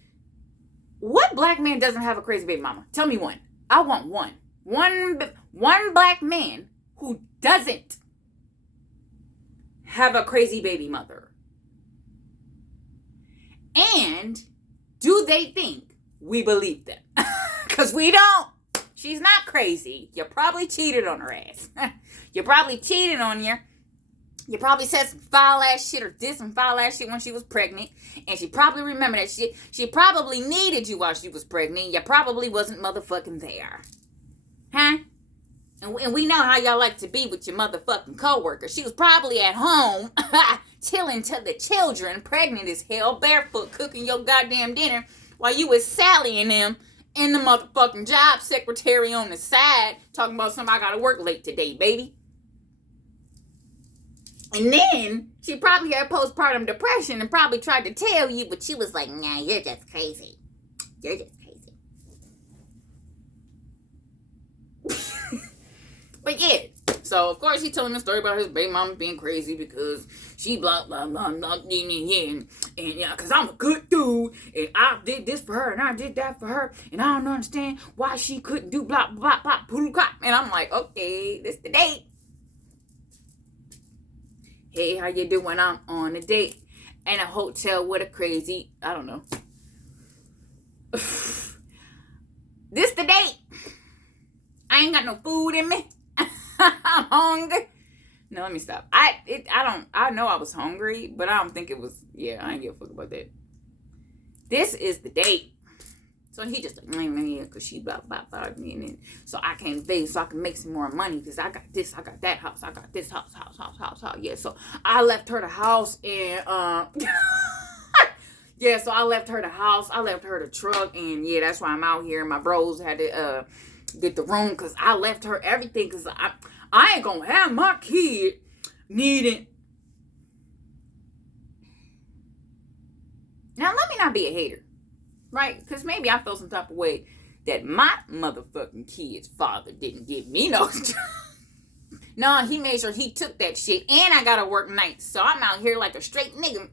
what black man doesn't have a crazy baby mama? Tell me one. I want one. One black man who doesn't have a crazy baby mother. And do they think we believe them? Because we don't. She's not crazy. You probably cheated on her ass. You probably cheated on you. You probably said some foul ass shit or did some foul ass shit when she was pregnant. And she probably remembered that shit. She probably needed you while she was pregnant. You probably wasn't motherfucking there. Huh? And we know how y'all like to be with your motherfucking coworker. She was probably at home chilling to the children, pregnant as hell, barefoot, cooking your goddamn dinner while you was Sally and them in the motherfucking job secretary on the side talking about something, I gotta work late today, baby. And then she probably had postpartum depression and probably tried to tell you, but she was like, nah, you're just crazy. You're just crazy. But yeah, so of course he telling me a story about his baby mama being crazy because she blah, blah, blah, blah, and yeah, because I'm a good dude, and I did this for her, and I did that for her, and I don't understand why she couldn't do blah, blah, blah, blah, blah. And I'm like, okay, this the date. Hey, how you doing? I'm on a date in a hotel with a crazy, I don't know. This the date. I ain't got no food in me. I'm hungry. No, let me stop. I know I was hungry, but I don't think it was, yeah, I ain't give a fuck about that. This is the date. So he just like, because she blah, blah, blah, me. And then, so I came to Vegas so I can make some more money because I got this, I got that house, I got this house. Yeah, so I left her the house and, yeah, so I left her the house, I left her the truck, and yeah, that's why I'm out here. My bros had to, get the room because I left her everything because I ain't gonna have my kid needing. Now, let me not be a hater, right? Because maybe I feel some type of way that my motherfucking kid's father didn't give me no. No, he made sure he took that shit, and I gotta work nights, so I'm out here like a straight nigga.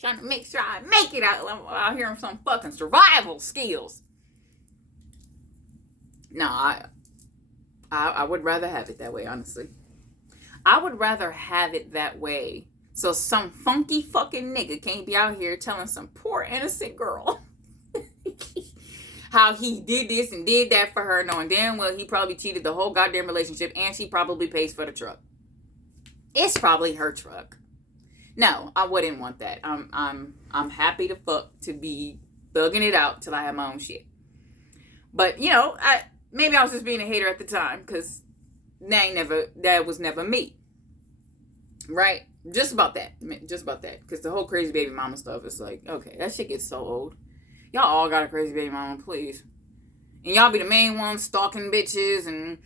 Trying to make sure I make it out. I'm out here on some fucking survival skills. No, I would rather have it that way, honestly. I would rather have it that way so some funky fucking nigga can't be out here telling some poor innocent girl how he did this and did that for her, knowing damn well he probably cheated the whole goddamn relationship and she probably pays for the truck. It's probably her truck. No, I wouldn't want that. I'm happy to fuck to be thugging it out till I have my own shit. But, you know, maybe I was just being a hater at the time because that was never me. Right? Just about that. Because the whole crazy baby mama stuff is like, okay, that shit gets so old. Y'all all got a crazy baby mama, please. And y'all be the main ones stalking bitches and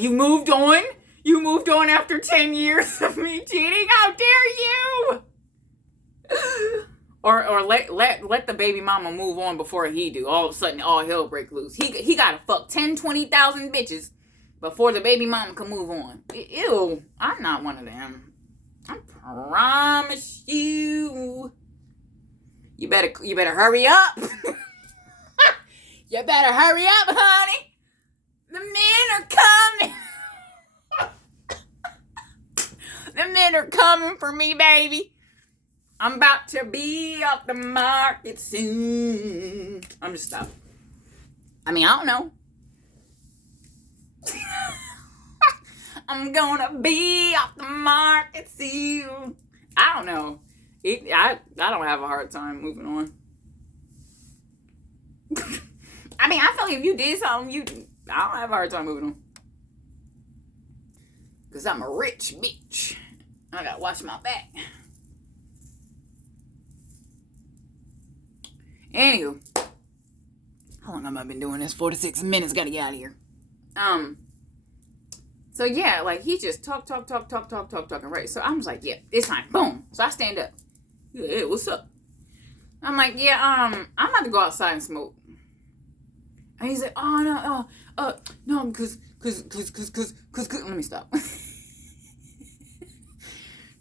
you moved on. You moved on after 10 years of me cheating. How dare you? Or let the baby mama move on before he do. All of a sudden, all hell break loose. He gotta fuck 10, 20,000 bitches before the baby mama can move on. Ew, I'm not one of them. I promise you. You better hurry up. You better hurry up, honey. The men are coming. The men are coming for me, baby. I'm about to be off the market soon. I'm just stopping. I mean, I don't know. I'm gonna be off the market soon. I don't know. I don't have a hard time moving on. I mean, I feel like if you did something, I don't have a hard time moving on. Because I'm a rich bitch. I gotta watch my back. Anywho, how long have I been doing this? 46 minutes. Gotta get out of here. So yeah, like he just talking, right? So I'm just like, yeah, it's time. Boom. So I stand up. Yeah, what's up? I'm like, yeah, I'm about to go outside and smoke. And he's like, oh no, cause, let me stop.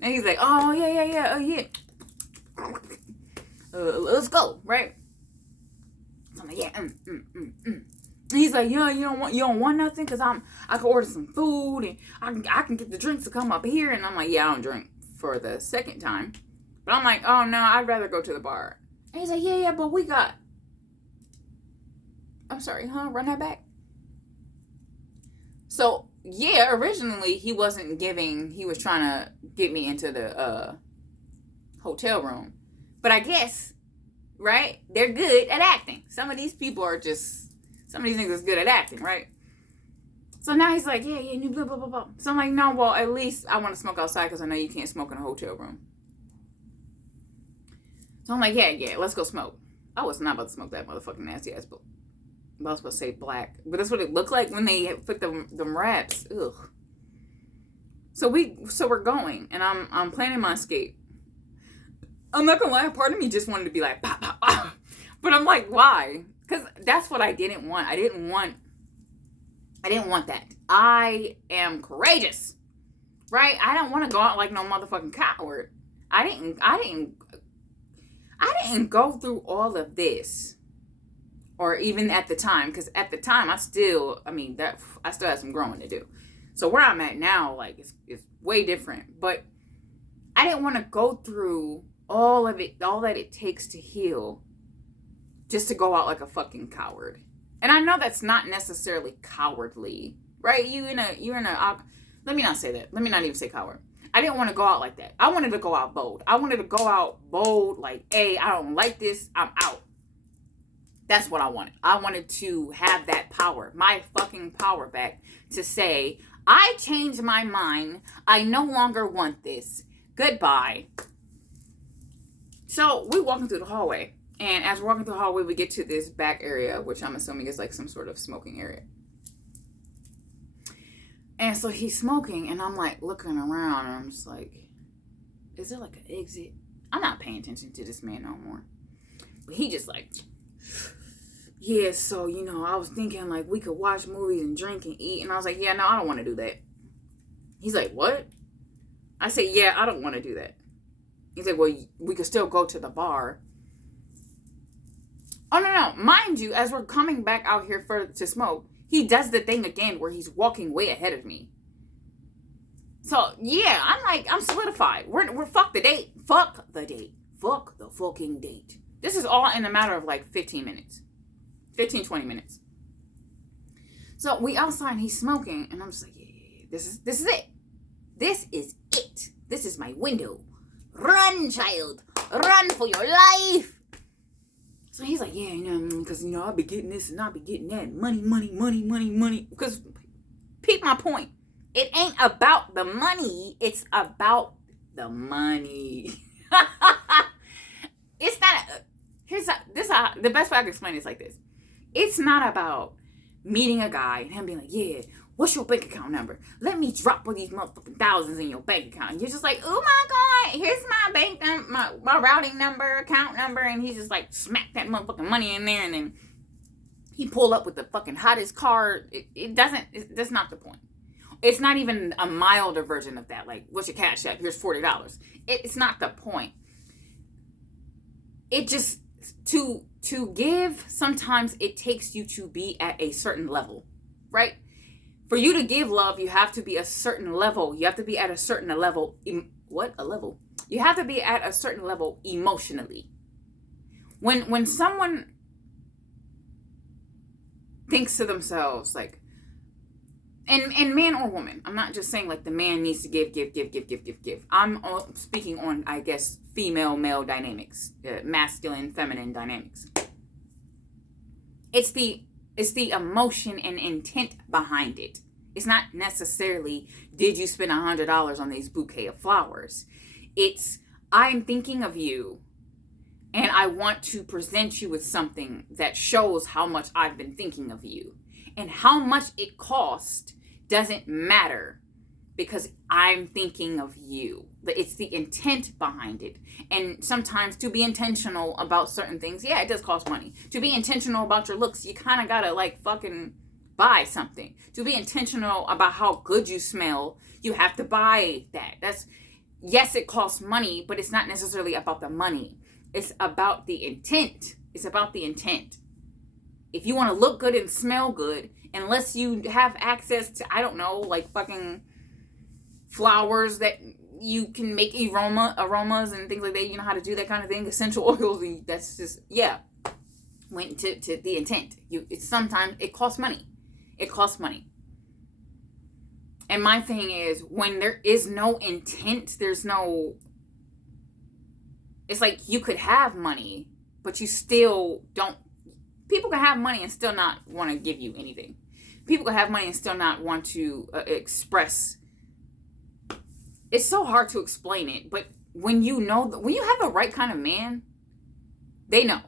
And he's like, oh yeah. Let's go, right? So I'm like, yeah, And he's like, yeah, you don't want nothing, cause I can order some food and I can get the drinks to come up here. And I'm like, yeah, I don't drink for the second time, but I'm like, oh no, I'd rather go to the bar. And he's like, yeah, but we got. I'm sorry, huh? Run that back. So yeah, originally he was trying to get me into the hotel room. But I guess, right, they're good at acting. Some of these niggas is good at acting, right? So now he's like, yeah, blah, blah, blah, blah. So I'm like, no, well, at least I want to smoke outside because I know you can't smoke in a hotel room. So I'm like, yeah, let's go smoke. I was not about to smoke that motherfucking nasty ass book. I was supposed to say black. But that's what it looked like when they put them wraps. Ugh. So we're going, and I'm planning my escape. I'm not gonna lie, part of me just wanted to be like, pop, pop, pop. But I'm like, why? Because that's what I didn't want. I didn't want that. I am courageous, right? I don't want to go out like no motherfucking coward. I didn't go through all of this, or even at the time, because at the time I still had some growing to do. So where I'm at now, like it's way different. But I didn't want to go through all that it takes to heal, just to go out like a fucking coward. And I know that's not necessarily cowardly, right? Let me not say that. Let me not even say coward. I didn't want to go out like that. I wanted to go out bold. I wanted to go out bold, like, hey, I don't like this, I'm out. That's what I wanted. I wanted to have that power, my fucking power back, to say, I changed my mind. I no longer want this. Goodbye. So we're walking through the hallway. And as we're walking through the hallway, we get to this back area, which I'm assuming is like some sort of smoking area. And so he's smoking, and I'm like looking around, and I'm just like, is there like an exit? I'm not paying attention to this man no more. But he just like, yeah, so, I was thinking like we could watch movies and drink and eat. And I was like, yeah, no, I don't want to do that. He's like, what? I said, yeah, I don't want to do that. He's like, well, we could still go to the bar. Oh, no. Mind you, as we're coming back out here to smoke, he does the thing again where he's walking way ahead of me. So, yeah, I'm solidified. We're fuck the date. Fuck the date. Fuck the fucking date. This is all in a matter of like 15 minutes. 15, 20 minutes. So, we outside and he's smoking, and I'm just like, yeah. This is it. This is it. This is my window. Run, child. Run for your life. So he's like, yeah, because, I'll be getting this and I'll be getting that. Money. Because, peep my point. It ain't about the money. It's about the money. It's not, the best way I can explain it is like this. It's not about meeting a guy and him being like, yeah, what's your bank account number? Let me drop all these motherfucking thousands in your bank account. And you're just like, oh my God, here's my bank my routing number, account number. And he's just like, smack that motherfucking money in there. And then he pull up with the fucking hottest car. That's not the point. It's not even a milder version of that. Like, what's your cash app? Here's $40. It's not the point. It just, to give, sometimes it takes you to be at a certain level, right? For you to give love, you have to be a certain level. You have to be at a certain level. What? A level? You have to be at a certain level emotionally. When someone thinks to themselves, like, and man or woman, I'm not just saying like the man needs to give. I'm speaking on, I guess, female, male dynamics, masculine, feminine dynamics. It's the emotion and intent behind it. It's not necessarily, did you spend $100 on these bouquet of flowers? It's, I'm thinking of you and I want to present you with something that shows how much I've been thinking of you. And how much it cost doesn't matter because I'm thinking of you. It's the intent behind it. And sometimes to be intentional about certain things, yeah, it does cost money. To be intentional about your looks, you kind of gotta like fucking buy something. To be intentional about how good you smell, you have to buy that. Yes, it costs money, but it's not necessarily about the money. It's about the intent. It's about the intent. If you want to look good and smell good, unless you have access to, I don't know, like fucking flowers that you can make aromas and things like that, you know how to do that kind of thing, essential oils, that's just, yeah. Went to the intent. Sometimes it costs money. It costs money. And my thing is, when there is no intent, it's like you could have money, but you still don't. People can have money and still not want to give you anything. People can have money and still not want to express. It's so hard to explain it, but when you have the right kind of man, they know.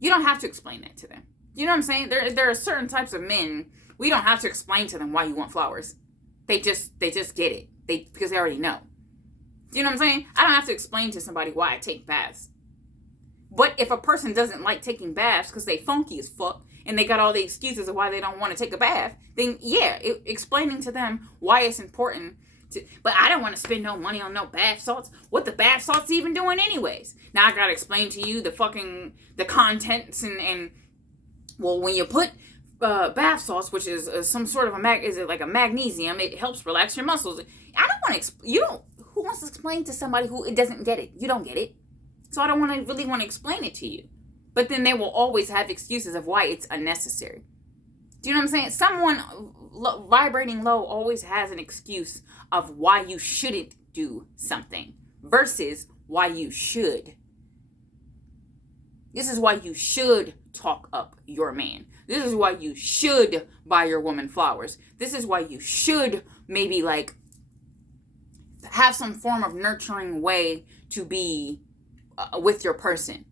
You don't have to explain that to them. You know what I'm saying? There are certain types of men, we don't have to explain to them why you want flowers. They just get it. Because they already know. Do you know what I'm saying? I don't have to explain to somebody why I take baths. But if a person doesn't like taking baths because they funky as fuck and they got all the excuses of why they don't want to take a bath, then yeah, explaining to them why it's important but I don't want to spend no money on no bath salts. What the bath salts even doing anyways? Now I gotta explain to you the contents and well, when you put bath salts, which is some sort of is it like a magnesium? It helps relax your muscles. I don't want to. Who wants to explain to somebody who it doesn't get it? You don't get it. So I don't really want to explain it to you. But then they will always have excuses of why it's unnecessary. Do you know what I'm saying? Someone vibrating low always has an excuse of why you shouldn't do something versus why you should. This is why you should talk up your man. This is why you should buy your woman flowers. This is why you should maybe like have some form of nurturing way to be with your person.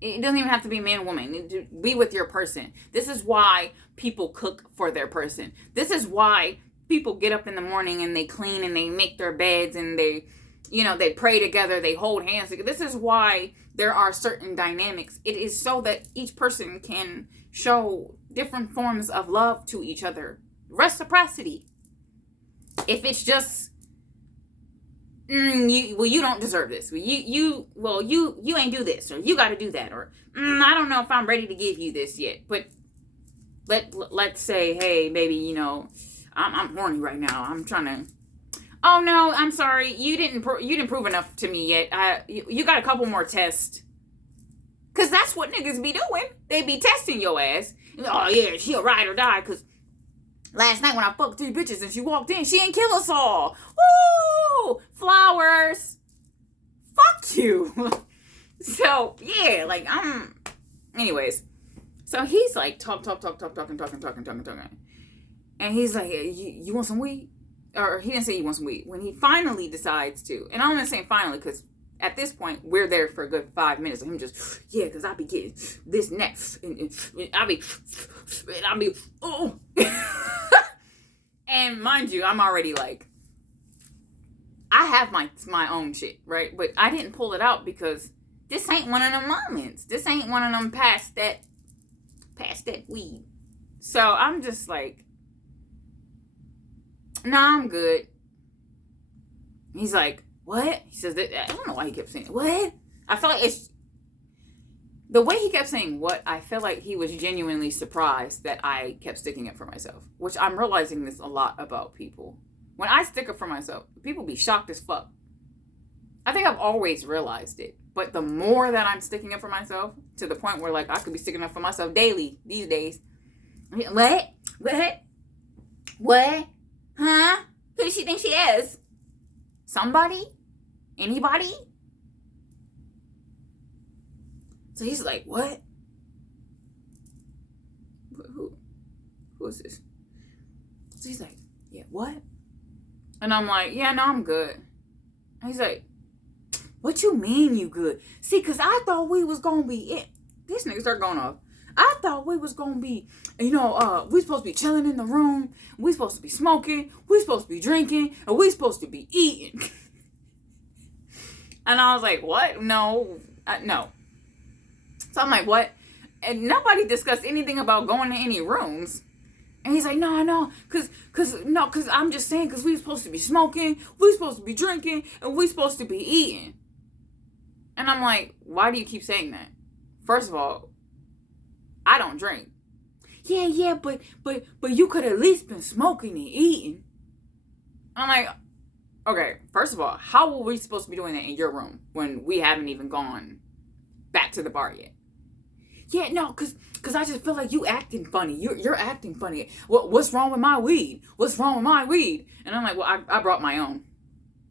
It doesn't even have to be man or woman. Be with your person. This is why people cook for their person. This is why people get up in the morning and they clean and they make their beds and they pray together, they hold hands together. This is why there are certain dynamics. It is so that each person can show different forms of love to each other. Reciprocity. If it's just you don't deserve this. You ain't do this, or you got to do that, or I don't know if I'm ready to give you this yet. But let's say, hey, maybe I'm horny right now. I'm trying to. Oh no, I'm sorry. You didn't prove enough to me yet. You got a couple more tests. Cause that's what niggas be doing. They be testing your ass. Oh yeah, she'll ride or die. Cause last night when I fucked 3 bitches and she walked in, she ain't kill us all. Woo! Flowers. Fuck you. So, yeah, like, anyways. So he's like, talking. And he's like, you want some weed? Or he didn't say he wants some weed. When he finally decides to, and I'm not saying finally because At this point, we're there for a good 5 minutes of him just, yeah, because I'll be getting this next. And I'll be, oh. And mind you, I'm already like, I have my own shit, right? But I didn't pull it out because this ain't one of them moments. This ain't one of them past that weed. So I'm just like, nah, I'm good. He's like, what? He says that, I don't know why he kept saying, what? I feel like it's, the way he kept saying what, I feel like he was genuinely surprised that I kept sticking up for myself. Which I'm realizing this a lot about people. When I stick up for myself, people be shocked as fuck. I think I've always realized it. But the more that I'm sticking up for myself, to the point where like I could be sticking up for myself daily these days. What? What? What? Huh? Who does she think she is? Somebody? Anybody? So he's like, what? Who is this? So he's like, yeah, what? And I'm like, yeah, no, I'm good. And he's like, what you mean you good? See, because I thought we was going to be, this nigga start going off. I thought we was going to be, we supposed to be chilling in the room. We supposed to be smoking. We supposed to be drinking. And we supposed to be eating. And I was like, what? No. No. So I'm like, what? And nobody discussed anything about going to any rooms. And he's like, no, cause I'm just saying, cause we supposed to be smoking, we supposed to be drinking, and we supposed to be eating. And I'm like, why do you keep saying that? First of all, I don't drink. Yeah, but you could at least been smoking and eating. I'm like, okay, first of all, how were we supposed to be doing that in your room when we haven't even gone back to the bar yet? Yeah, no, cause I just feel like you acting funny. You're acting funny. What's wrong with my weed? What's wrong with my weed? And I'm like, well, I brought my own.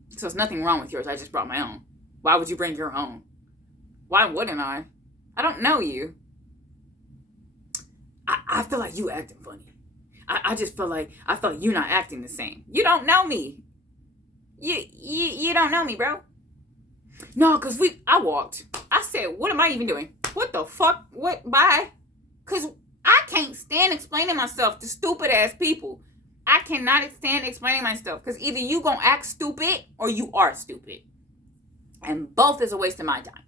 So there's nothing wrong with yours. I just brought my own. Why would you bring your own? Why wouldn't I? I don't know you. I feel like you acting funny. I just feel like you're not acting the same. You don't know me. You don't know me, bro. No, cause I walked. I said, what am I even doing? What the fuck? What? Bye. Because I can't stand explaining myself to stupid ass people. I cannot stand explaining myself. Because either you gonna act stupid or you are stupid. And both is a waste of my time.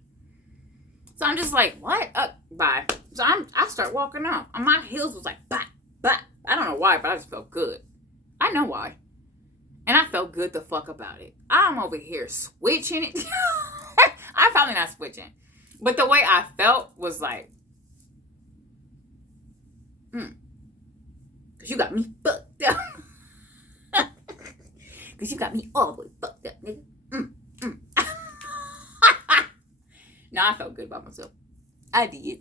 So I'm just like, what? Bye. So I start walking off. And my heels was like, bah, bah. I don't know why, but I just felt good. I know why. And I felt good the fuck about it. I'm over here switching it. I'm probably not switching. But the way I felt was like, because you got me fucked up. Because you got me all the way fucked up, nigga. No, I felt good about myself. I did.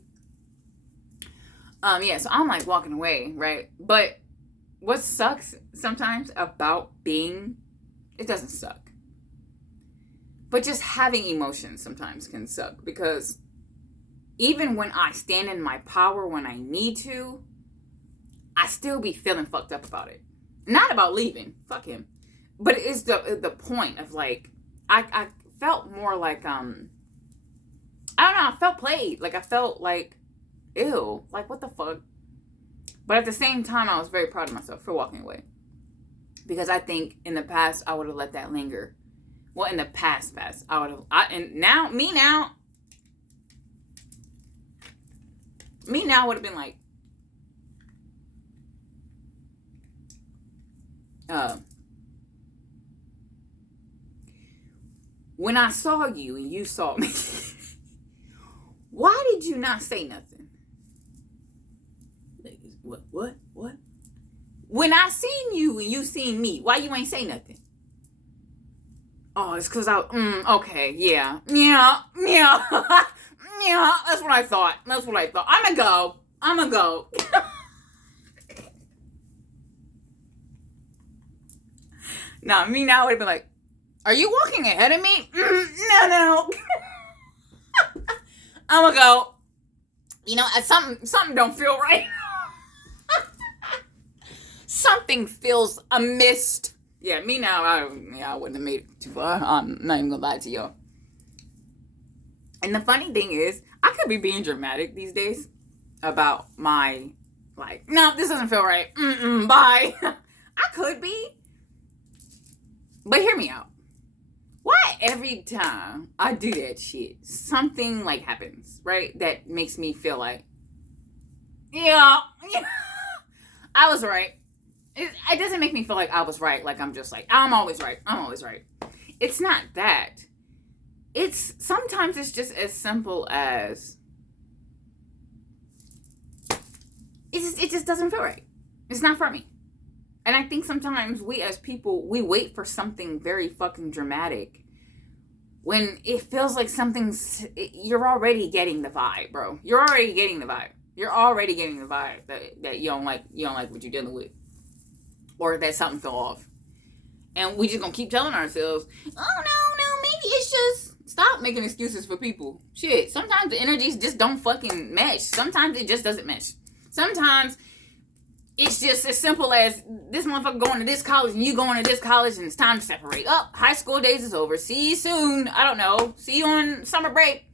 Yeah, so I'm like walking away, right? But what sucks sometimes about being, it doesn't suck. But just having emotions sometimes can suck, because even when I stand in my power when I need to, I still be feeling fucked up about it. Not about leaving. Fuck him. But it's the point of like, I felt more like, I don't know, I felt played. Like I felt like, ew, like what the fuck? But at the same time, I was very proud of myself for walking away. Because I think in the past, I would have let that linger. Well, in the past, I would have, and now, me now would have been like, when I saw you and you saw me, why did you not say nothing? What? When I seen you and you seen me, why you ain't say nothing? Oh, it's because okay, yeah. Yeah. Yeah, that's what I thought. I'm gonna go. Now, me now would have been like, are you walking ahead of me? No. I'm gonna go. You know, something don't feel right. Something feels amiss. Yeah, me now, I wouldn't have made it too far. I'm not even gonna lie to y'all. And the funny thing is, I could be being dramatic these days about my, like, no, this doesn't feel right. Bye. I could be. But hear me out. Why every time I do that shit, something like happens, right? That makes me feel like, yeah, I was right. It doesn't make me feel like I was right. Like I'm just like, I'm always right. It's not that. Sometimes it's just as simple as, it just doesn't feel right. It's not for me. And I think sometimes we as people, we wait for something very fucking dramatic when it feels like you're already getting the vibe, bro. You're already getting the vibe that you don't like what you're dealing with. Or that something fell off. And we just gonna keep telling ourselves, oh no, maybe it's just, stop making excuses for people. Shit, sometimes the energies just don't fucking mesh. Sometimes it just doesn't mesh. Sometimes it's just as simple as this motherfucker going to this college and you going to this college and it's time to separate. Oh, high school days is over. See you soon. I don't know. See you on summer break.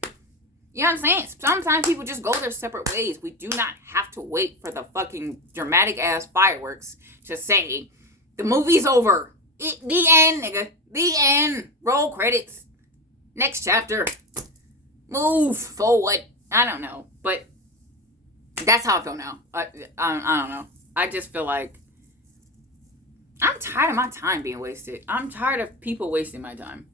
You know what I'm saying? Sometimes people just go their separate ways. We do not have to wait for the fucking dramatic ass fireworks to say the movie's over. The end, nigga. The end. Roll credits. Next chapter. Move forward. I don't know. But that's how I feel now. I don't know. I just feel like I'm tired of my time being wasted. I'm tired of people wasting my time.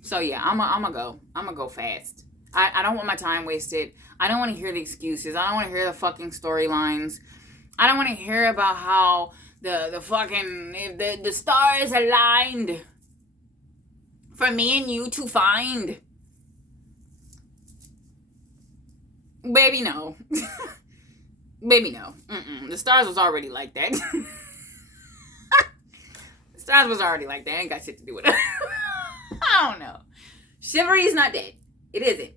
So yeah, I'm gonna go fast. I don't want my time wasted. I don't want to hear the excuses. I don't want to hear the fucking storylines. I don't want to hear about how the fucking the stars aligned for me and you to find. Baby, no. Baby, no. The stars was already like that. The stars was already like that. Ain't got shit to do with it. I don't know. Chivalry's not dead. It isn't.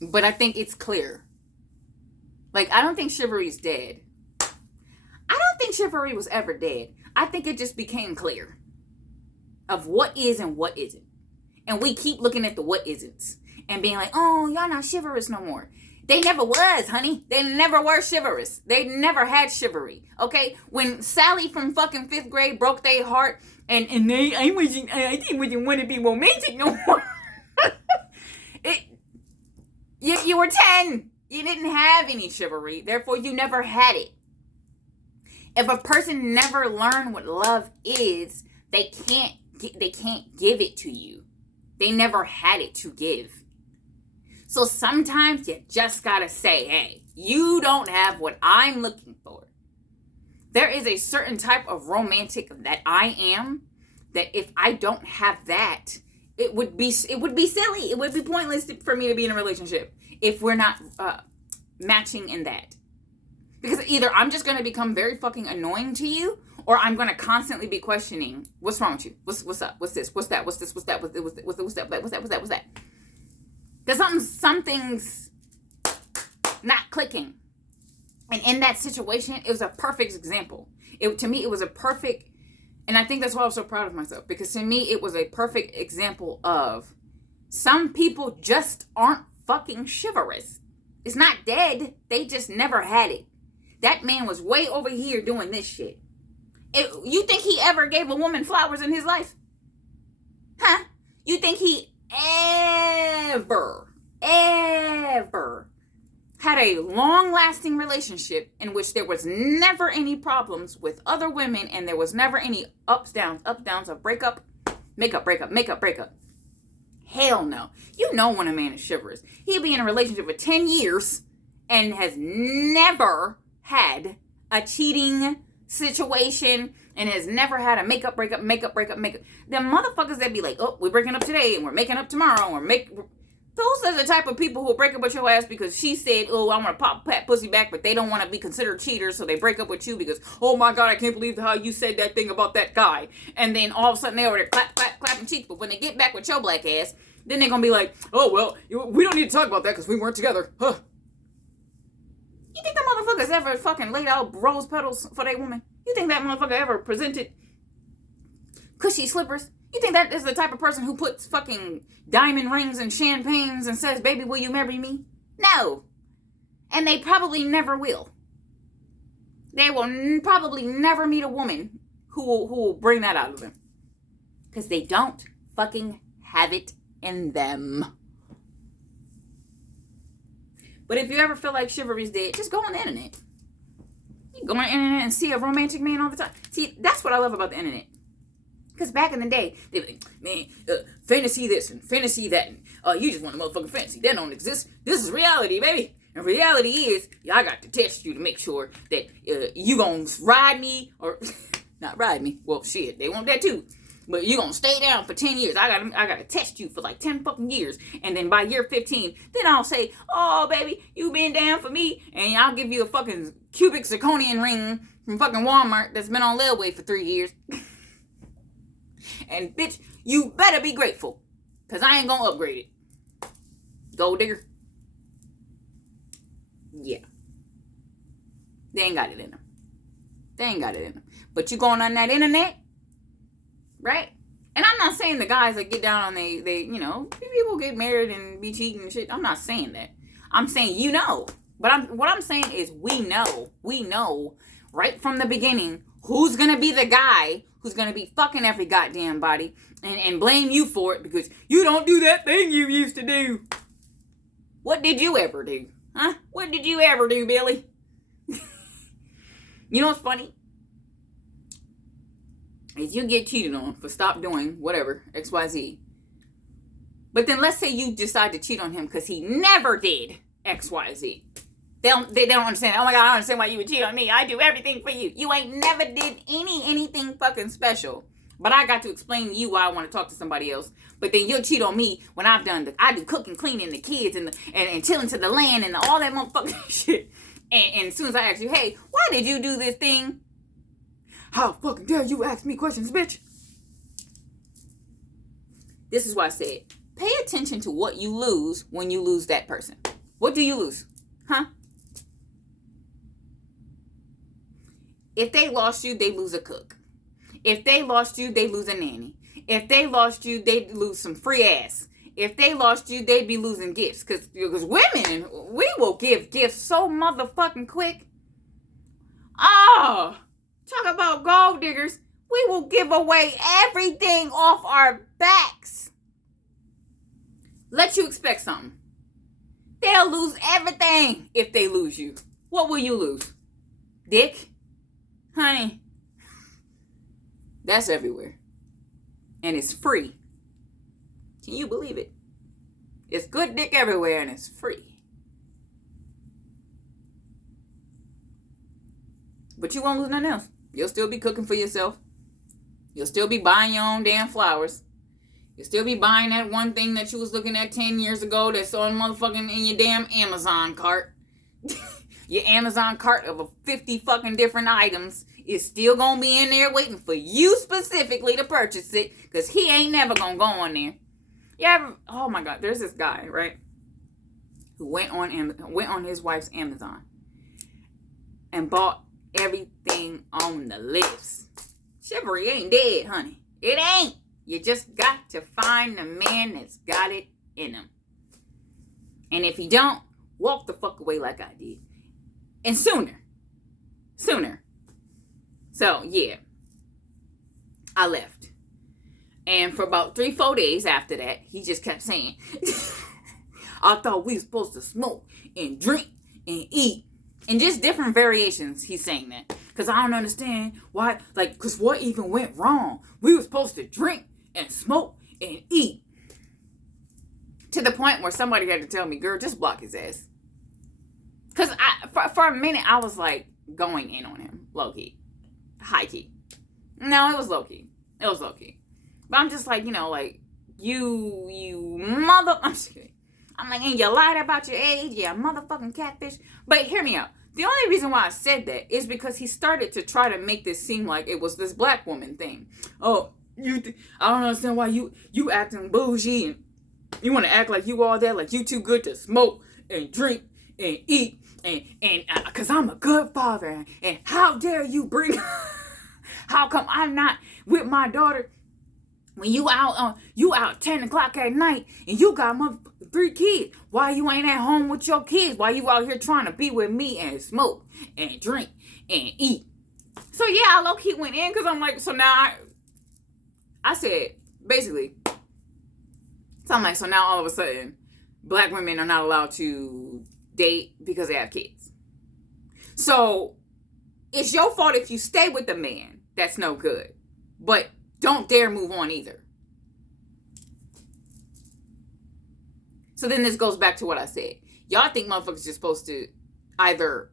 But I think it's clear. Like, I don't think chivalry's dead. I don't think chivalry was ever dead. I think it just became clear of what is and what isn't. And we keep looking at the what isn't and being like, oh, y'all not chivalrous no more. They never was, honey. They never were chivalrous. They never had chivalry. Okay? When Sally from fucking 5th grade broke their heart and I didn't want to be romantic no more. You were 10. You didn't have any chivalry. Therefore, you never had it. If a person never learned what love is, they can't give it to you. They never had it to give. So sometimes you just gotta say, hey, you don't have what I'm looking for. There is a certain type of romantic that I am, that if I don't have that, it would be silly. It would be pointless for me to be in a relationship if we're not matching in that. Because either I'm just gonna become very fucking annoying to you, or I'm gonna constantly be questioning, what's wrong with you? What's up? What's this? What's that? What's this? What's that? What's that? Because something's not clicking. And in that situation, it was a perfect example. To me, it was a perfect, and I think that's why I was so proud of myself. Because to me, it was a perfect example of some people just aren't fucking chivalrous. It's not dead. They just never had it. That man was way over here doing this shit. You think he ever gave a woman flowers in his life? Huh? You think he ever had a long-lasting relationship in which there was never any problems with other women and there was never any ups, downs of breakup, makeup? Hell no. You know when a man is chivalrous. He'll be in a relationship for 10 years and has never had a cheating situation and has never had a makeup breakup. Them motherfuckers that be like, oh, we're breaking up today and we're making up tomorrow and those are the type of people who break up with your ass because she said, oh, I want to pop pat pussy back, but they don't want to be considered cheaters, so they break up with you because, oh my God, I can't believe how you said that thing about that guy. And then all of a sudden they over there clapping cheeks, but when they get back with your black ass, then they're going to be like, oh, well, we don't need to talk about that because we weren't together. Huh. You think that motherfuckers ever fucking laid out rose petals for that woman? You think that motherfucker ever presented cushy slippers You think that is the type of person who puts fucking diamond rings and champagnes and says, baby, will you marry me? No. And they probably never will. They will probably never meet a woman who will bring that out of them. Because they don't fucking have it in them. But if you ever feel like chivalry's dead, just go on the internet. You go on the internet and see a romantic man all the time. See, that's what I love about the internet. Because back in the day, they were like, man, fantasy this and fantasy that. And you just want a motherfucking fantasy. That don't exist. This is reality, baby. And reality is, I got to test you to make sure that you gonna ride me or not ride me. Well, shit, they want that too. But you gonna stay down for 10 years. I gotta test you for like 10 fucking years. And then by year 15, then I'll say, oh, baby, you been down for me. And I'll give you a fucking cubic zirconian ring from fucking Walmart that's been on layaway for 3 years. And bitch, you better be grateful. Because I ain't gonna upgrade it. Gold digger. Yeah. They ain't got it in them. They ain't got it in them. But you going on that internet, right? And I'm not saying the guys that get down on they people get married and be cheating and shit. I'm not saying that. I'm saying you know. But what I'm saying is we know right from the beginning who's gonna be the guy who's gonna be fucking every goddamn body and blame you for it because you don't do that thing you used to do. What did you ever do? Huh? What did you ever do, Billy? You know what's funny? Is you get cheated on for stop doing whatever, XYZ. But then let's say you decide to cheat on him because he never did XYZ. They don't understand. Oh my God, I don't understand why you would cheat on me. I do everything for you. You ain't never did anything fucking special. But I got to explain to you why I want to talk to somebody else. But then you'll cheat on me when I do cooking, cleaning, the kids, and tilling to the land, and all that motherfucking shit. And as soon as I ask you, hey, why did you do this thing? How fucking dare you ask me questions, bitch? This is why I said, pay attention to what you lose when you lose that person. What do you lose? Huh? If they lost you, they lose a cook. If they lost you, they lose a nanny. If they lost you, they lose some free ass. If they lost you, they'd be losing gifts. Because women, we will give gifts so motherfucking quick. Oh, talk about gold diggers. We will give away everything off our backs. Let you expect something. They'll lose everything if they lose you. What will you lose? Dick? Honey. That's everywhere. And it's free. Can you believe it? It's good dick everywhere and it's free. But you won't lose nothing else. You'll still be cooking for yourself. You'll still be buying your own damn flowers. You'll still be buying that one thing that you was looking at 10 years ago that's on motherfucking in your damn Amazon cart. Your Amazon cart of 50 fucking different items is still gonna be in there waiting for you specifically to purchase it because he ain't never gonna go on there. Oh my God, there's this guy, right, who went on his wife's Amazon and bought everything on the list. Chivalry ain't dead, honey. It ain't. You just got to find the man that's got it in him. And if he don't, walk the fuck away like I did. And sooner. So, yeah. I left. And for about 3-4 days after that, he just kept saying, I thought we were supposed to smoke and drink and eat. And just different variations, he's saying that. Because I don't understand why, because what even went wrong? We were supposed to drink and smoke and eat. To the point where somebody had to tell me, girl, just block his ass. Because for a minute, I was like going in on him. Low-key. High-key. No, it was low-key. But I'm just like, you mother... I'm just kidding. I'm like, and you lied about your age? Yeah, motherfucking catfish. But hear me out. The only reason why I said that is because he started to try to make this seem like it was this black woman thing. Oh, I don't understand why you acting bougie and you want to act like you all that, like you too good to smoke and drink and eat and because I'm a good father and how dare you bring how come I'm not with my daughter? When you out 10 o'clock at night and you got 3 kids. Why you ain't at home with your kids? Why you out here trying to be with me and smoke and drink and eat? So yeah, I low-key went in because I'm like, so now I said, basically, so I'm like, so now all of a sudden, black women are not allowed to date because they have kids. So it's your fault if you stay with the man. That's no good. But don't dare move on either. So then this goes back to what I said. Y'all think motherfuckers are supposed to either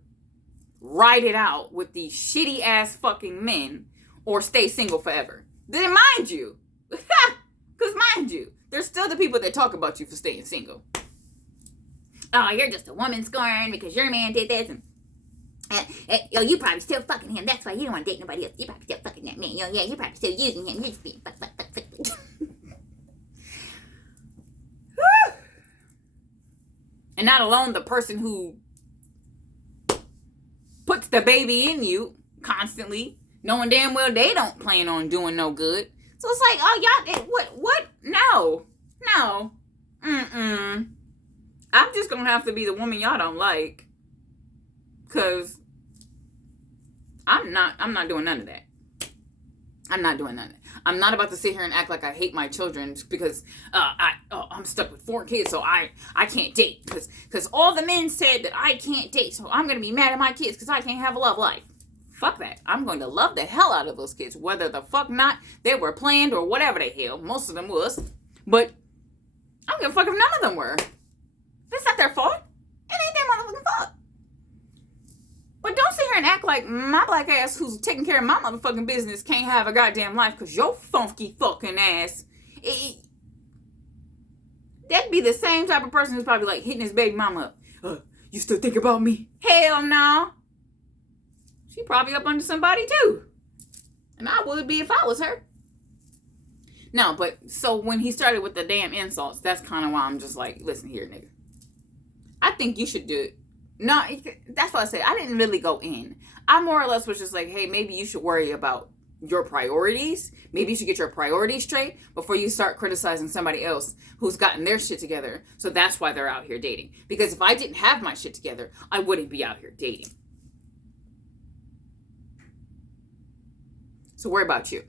ride it out with these shitty ass fucking men or stay single forever. Then mind you, because mind you, there's still the people that talk about you for staying single. Oh, you're just a woman scorned because your man did this. And you probably still fucking him. That's why you don't want to date nobody else. You probably still fucking that man. Yeah, you're probably still using him. You're just being fuck. And not alone the person who puts the baby in you constantly, knowing damn well they don't plan on doing no good. So it's like, oh, y'all, what? No. I'm just gonna have to be the woman y'all don't like. Cause I'm not doing none of that. I'm not doing none of that. I'm not about to sit here and act like I hate my children because I'm stuck with 4 kids, so I can't date because all the men said that I can't date, so I'm gonna be mad at my kids because I can't have a love life. Fuck that. I'm going to love the hell out of those kids, whether the fuck not they were planned or whatever the hell. Most of them was, but I don't give a fuck if none of them were. That's not their fault. It ain't their motherfucking fault. But don't sit here and act like my black ass who's taking care of my motherfucking business can't have a goddamn life because your funky fucking ass. That'd be the same type of person who's probably like hitting his baby mama up. You still think about me? Hell no. She probably up under somebody too. And I would be if I was her. No, but so when he started with the damn insults, that's kind of why I'm just like, listen here, nigga. I think you should do it. No, that's what I said. I didn't really go in. I more or less was just like, hey, maybe you should worry about your priorities. Maybe you should get your priorities straight before you start criticizing somebody else who's gotten their shit together. So that's why they're out here dating. Because if I didn't have my shit together, I wouldn't be out here dating. So worry about you.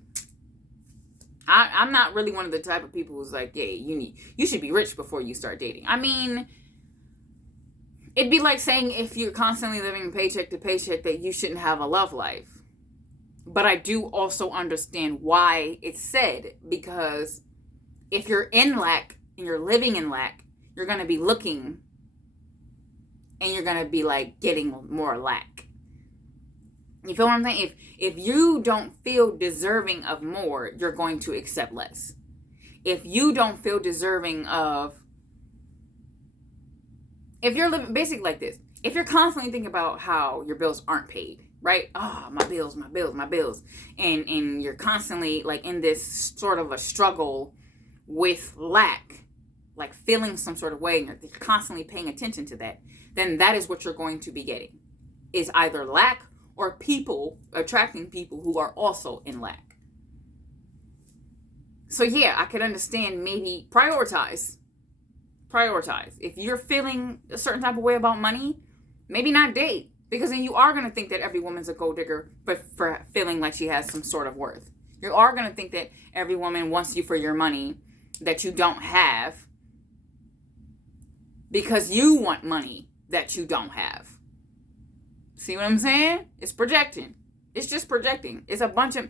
I'm not really one of the type of people who's like, yeah, you should be rich before you start dating. I mean, it'd be like saying if you're constantly living paycheck to paycheck that you shouldn't have a love life. But I do also understand why it's said, because if you're in lack and you're living in lack, you're going to be looking and you're going to be like getting more lack. You feel what I'm saying? If you don't feel deserving of more, you're going to accept less. If you don't feel deserving of, if you're living basically like this, if you're constantly thinking about how your bills aren't paid, right? Oh, my bills. And you're constantly like in this sort of a struggle with lack, like feeling some sort of way, and you're constantly paying attention to that, then that is what you're going to be getting. Is either lack or people, attracting people who are also in lack. So yeah, I could understand maybe prioritize. If you're feeling a certain type of way about money, maybe not date. Because then you are going to think that every woman's a gold digger for feeling like she has some sort of worth. You are going to think that every woman wants you for your money that you don't have because you want money that you don't have. See what I'm saying? It's projecting. It's just projecting. It's a bunch of...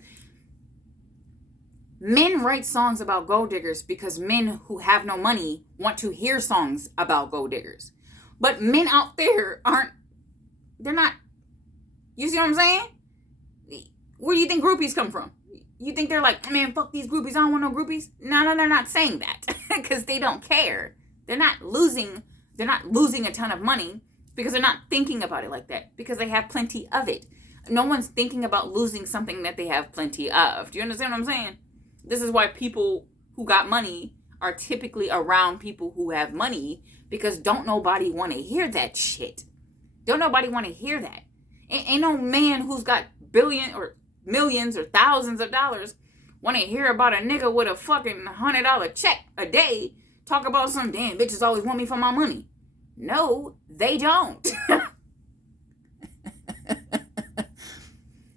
Men write songs about gold diggers because men who have no money want to hear songs about gold diggers. But men out there they're not... You see what I'm saying? Where do you think groupies come from? You think they're like, man, fuck these groupies. I don't want no groupies. No, they're not saying that because they don't care. They're not losing a ton of money because they're not thinking about it like that because they have plenty of it. No one's thinking about losing something that they have plenty of. Do you understand what I'm saying? This is why people who got money are typically around people who have money because don't nobody want to hear that shit. Don't nobody want to hear that. Ain't no man who's got billion or millions or thousands of dollars want to hear about a nigga with a fucking $100 check a day talk about some damn bitches always want me for my money. No, they don't.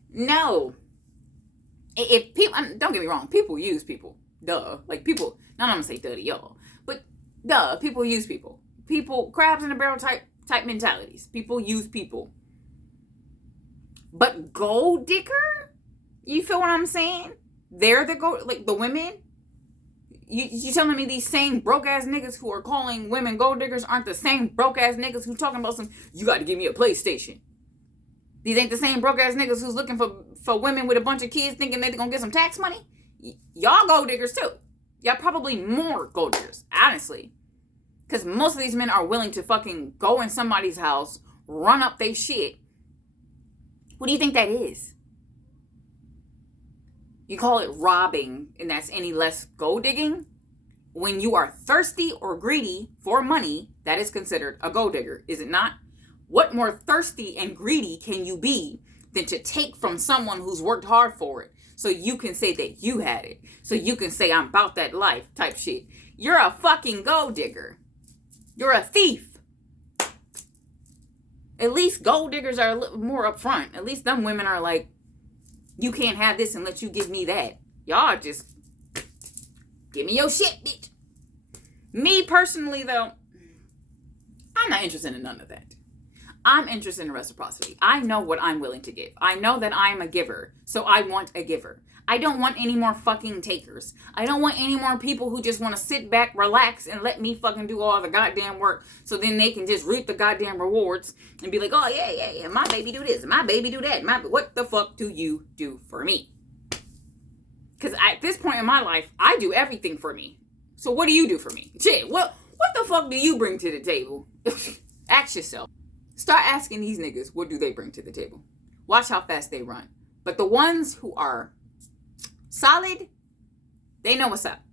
No. If people, don't get me wrong, people use people. Duh. Like people, not I'm gonna say duh to y'all, but duh, people use people. People, crabs in a barrel type mentalities. People use people. But gold digger? You feel what I'm saying? They're the gold, like the women. You telling me these same broke ass niggas who are calling women gold diggers aren't the same broke ass niggas who talking about some, you got to give me a PlayStation. These ain't the same broke ass niggas who's looking for women with a bunch of kids thinking they're gonna get some tax money. Y'all gold diggers too. Y'all probably more gold diggers, honestly. Because most of these men are willing to fucking go in somebody's house, run up their shit. What do you think that is? You call it robbing, and that's any less gold digging? When you are thirsty or greedy for money, that is considered a gold digger, is it not? What more thirsty and greedy can you be than to take from someone who's worked hard for it so you can say that you had it, so you can say I'm about that life type shit? You're a fucking gold digger. You're a thief. At least gold diggers are a little more upfront. At least them women are like, you can't have this unless you give me that. Y'all just give me your shit, bitch. Me personally, though, I'm not interested in none of that. I'm interested in reciprocity. I know what I'm willing to give. I know that I'm a giver, so I want a giver. I don't want any more fucking takers. I don't want any more people who just want to sit back, relax, and let me fucking do all the goddamn work so then they can just reap the goddamn rewards and be like, oh, yeah, my baby do this, my baby do that. What the fuck do you do for me? Because at this point in my life, I do everything for me. So what do you do for me? Shit, what the fuck do you bring to the table? Ask yourself. Start asking these niggas, what do they bring to the table? Watch how fast they run. But the ones who are solid, they know what's up.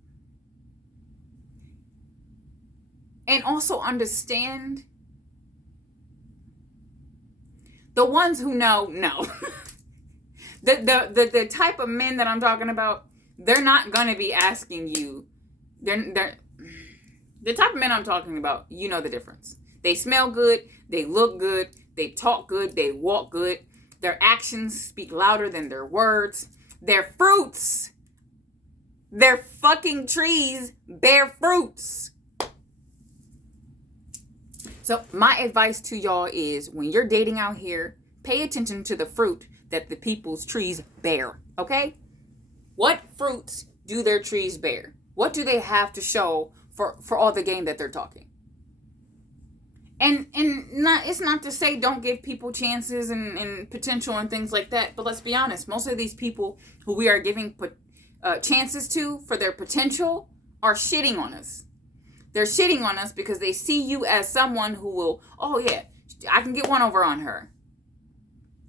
And also understand the ones who know. the type of men that I'm talking about, they're not gonna be asking you. They're the type of men I'm talking about, you know the difference. They smell good, they look good, they talk good, they walk good. Their actions speak louder than their words. Their fruits, their fucking trees bear fruits. So my advice to y'all is when you're dating out here, pay attention to the fruit that the people's trees bear, okay? What fruits do their trees bear? What do they have to show for all the game that they're talking? And it's not to say don't give people chances and potential and things like that. But let's be honest. Most of these people who we are giving chances to for their potential are shitting on us. They're shitting on us because they see you as someone who will, oh yeah, I can get one over on her.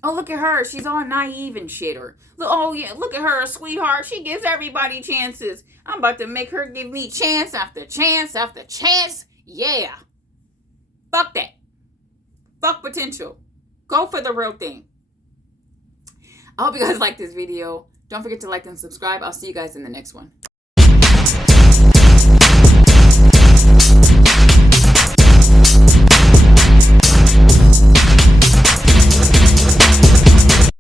Oh, look at her. She's all naive and shit. Or, oh yeah, look at her, sweetheart. She gives everybody chances. I'm about to make her give me chance after chance after chance. Yeah. Fuck that. Fuck potential. Go for the real thing. I hope you guys like this video. Don't forget to like and subscribe. I'll see you guys in the next one.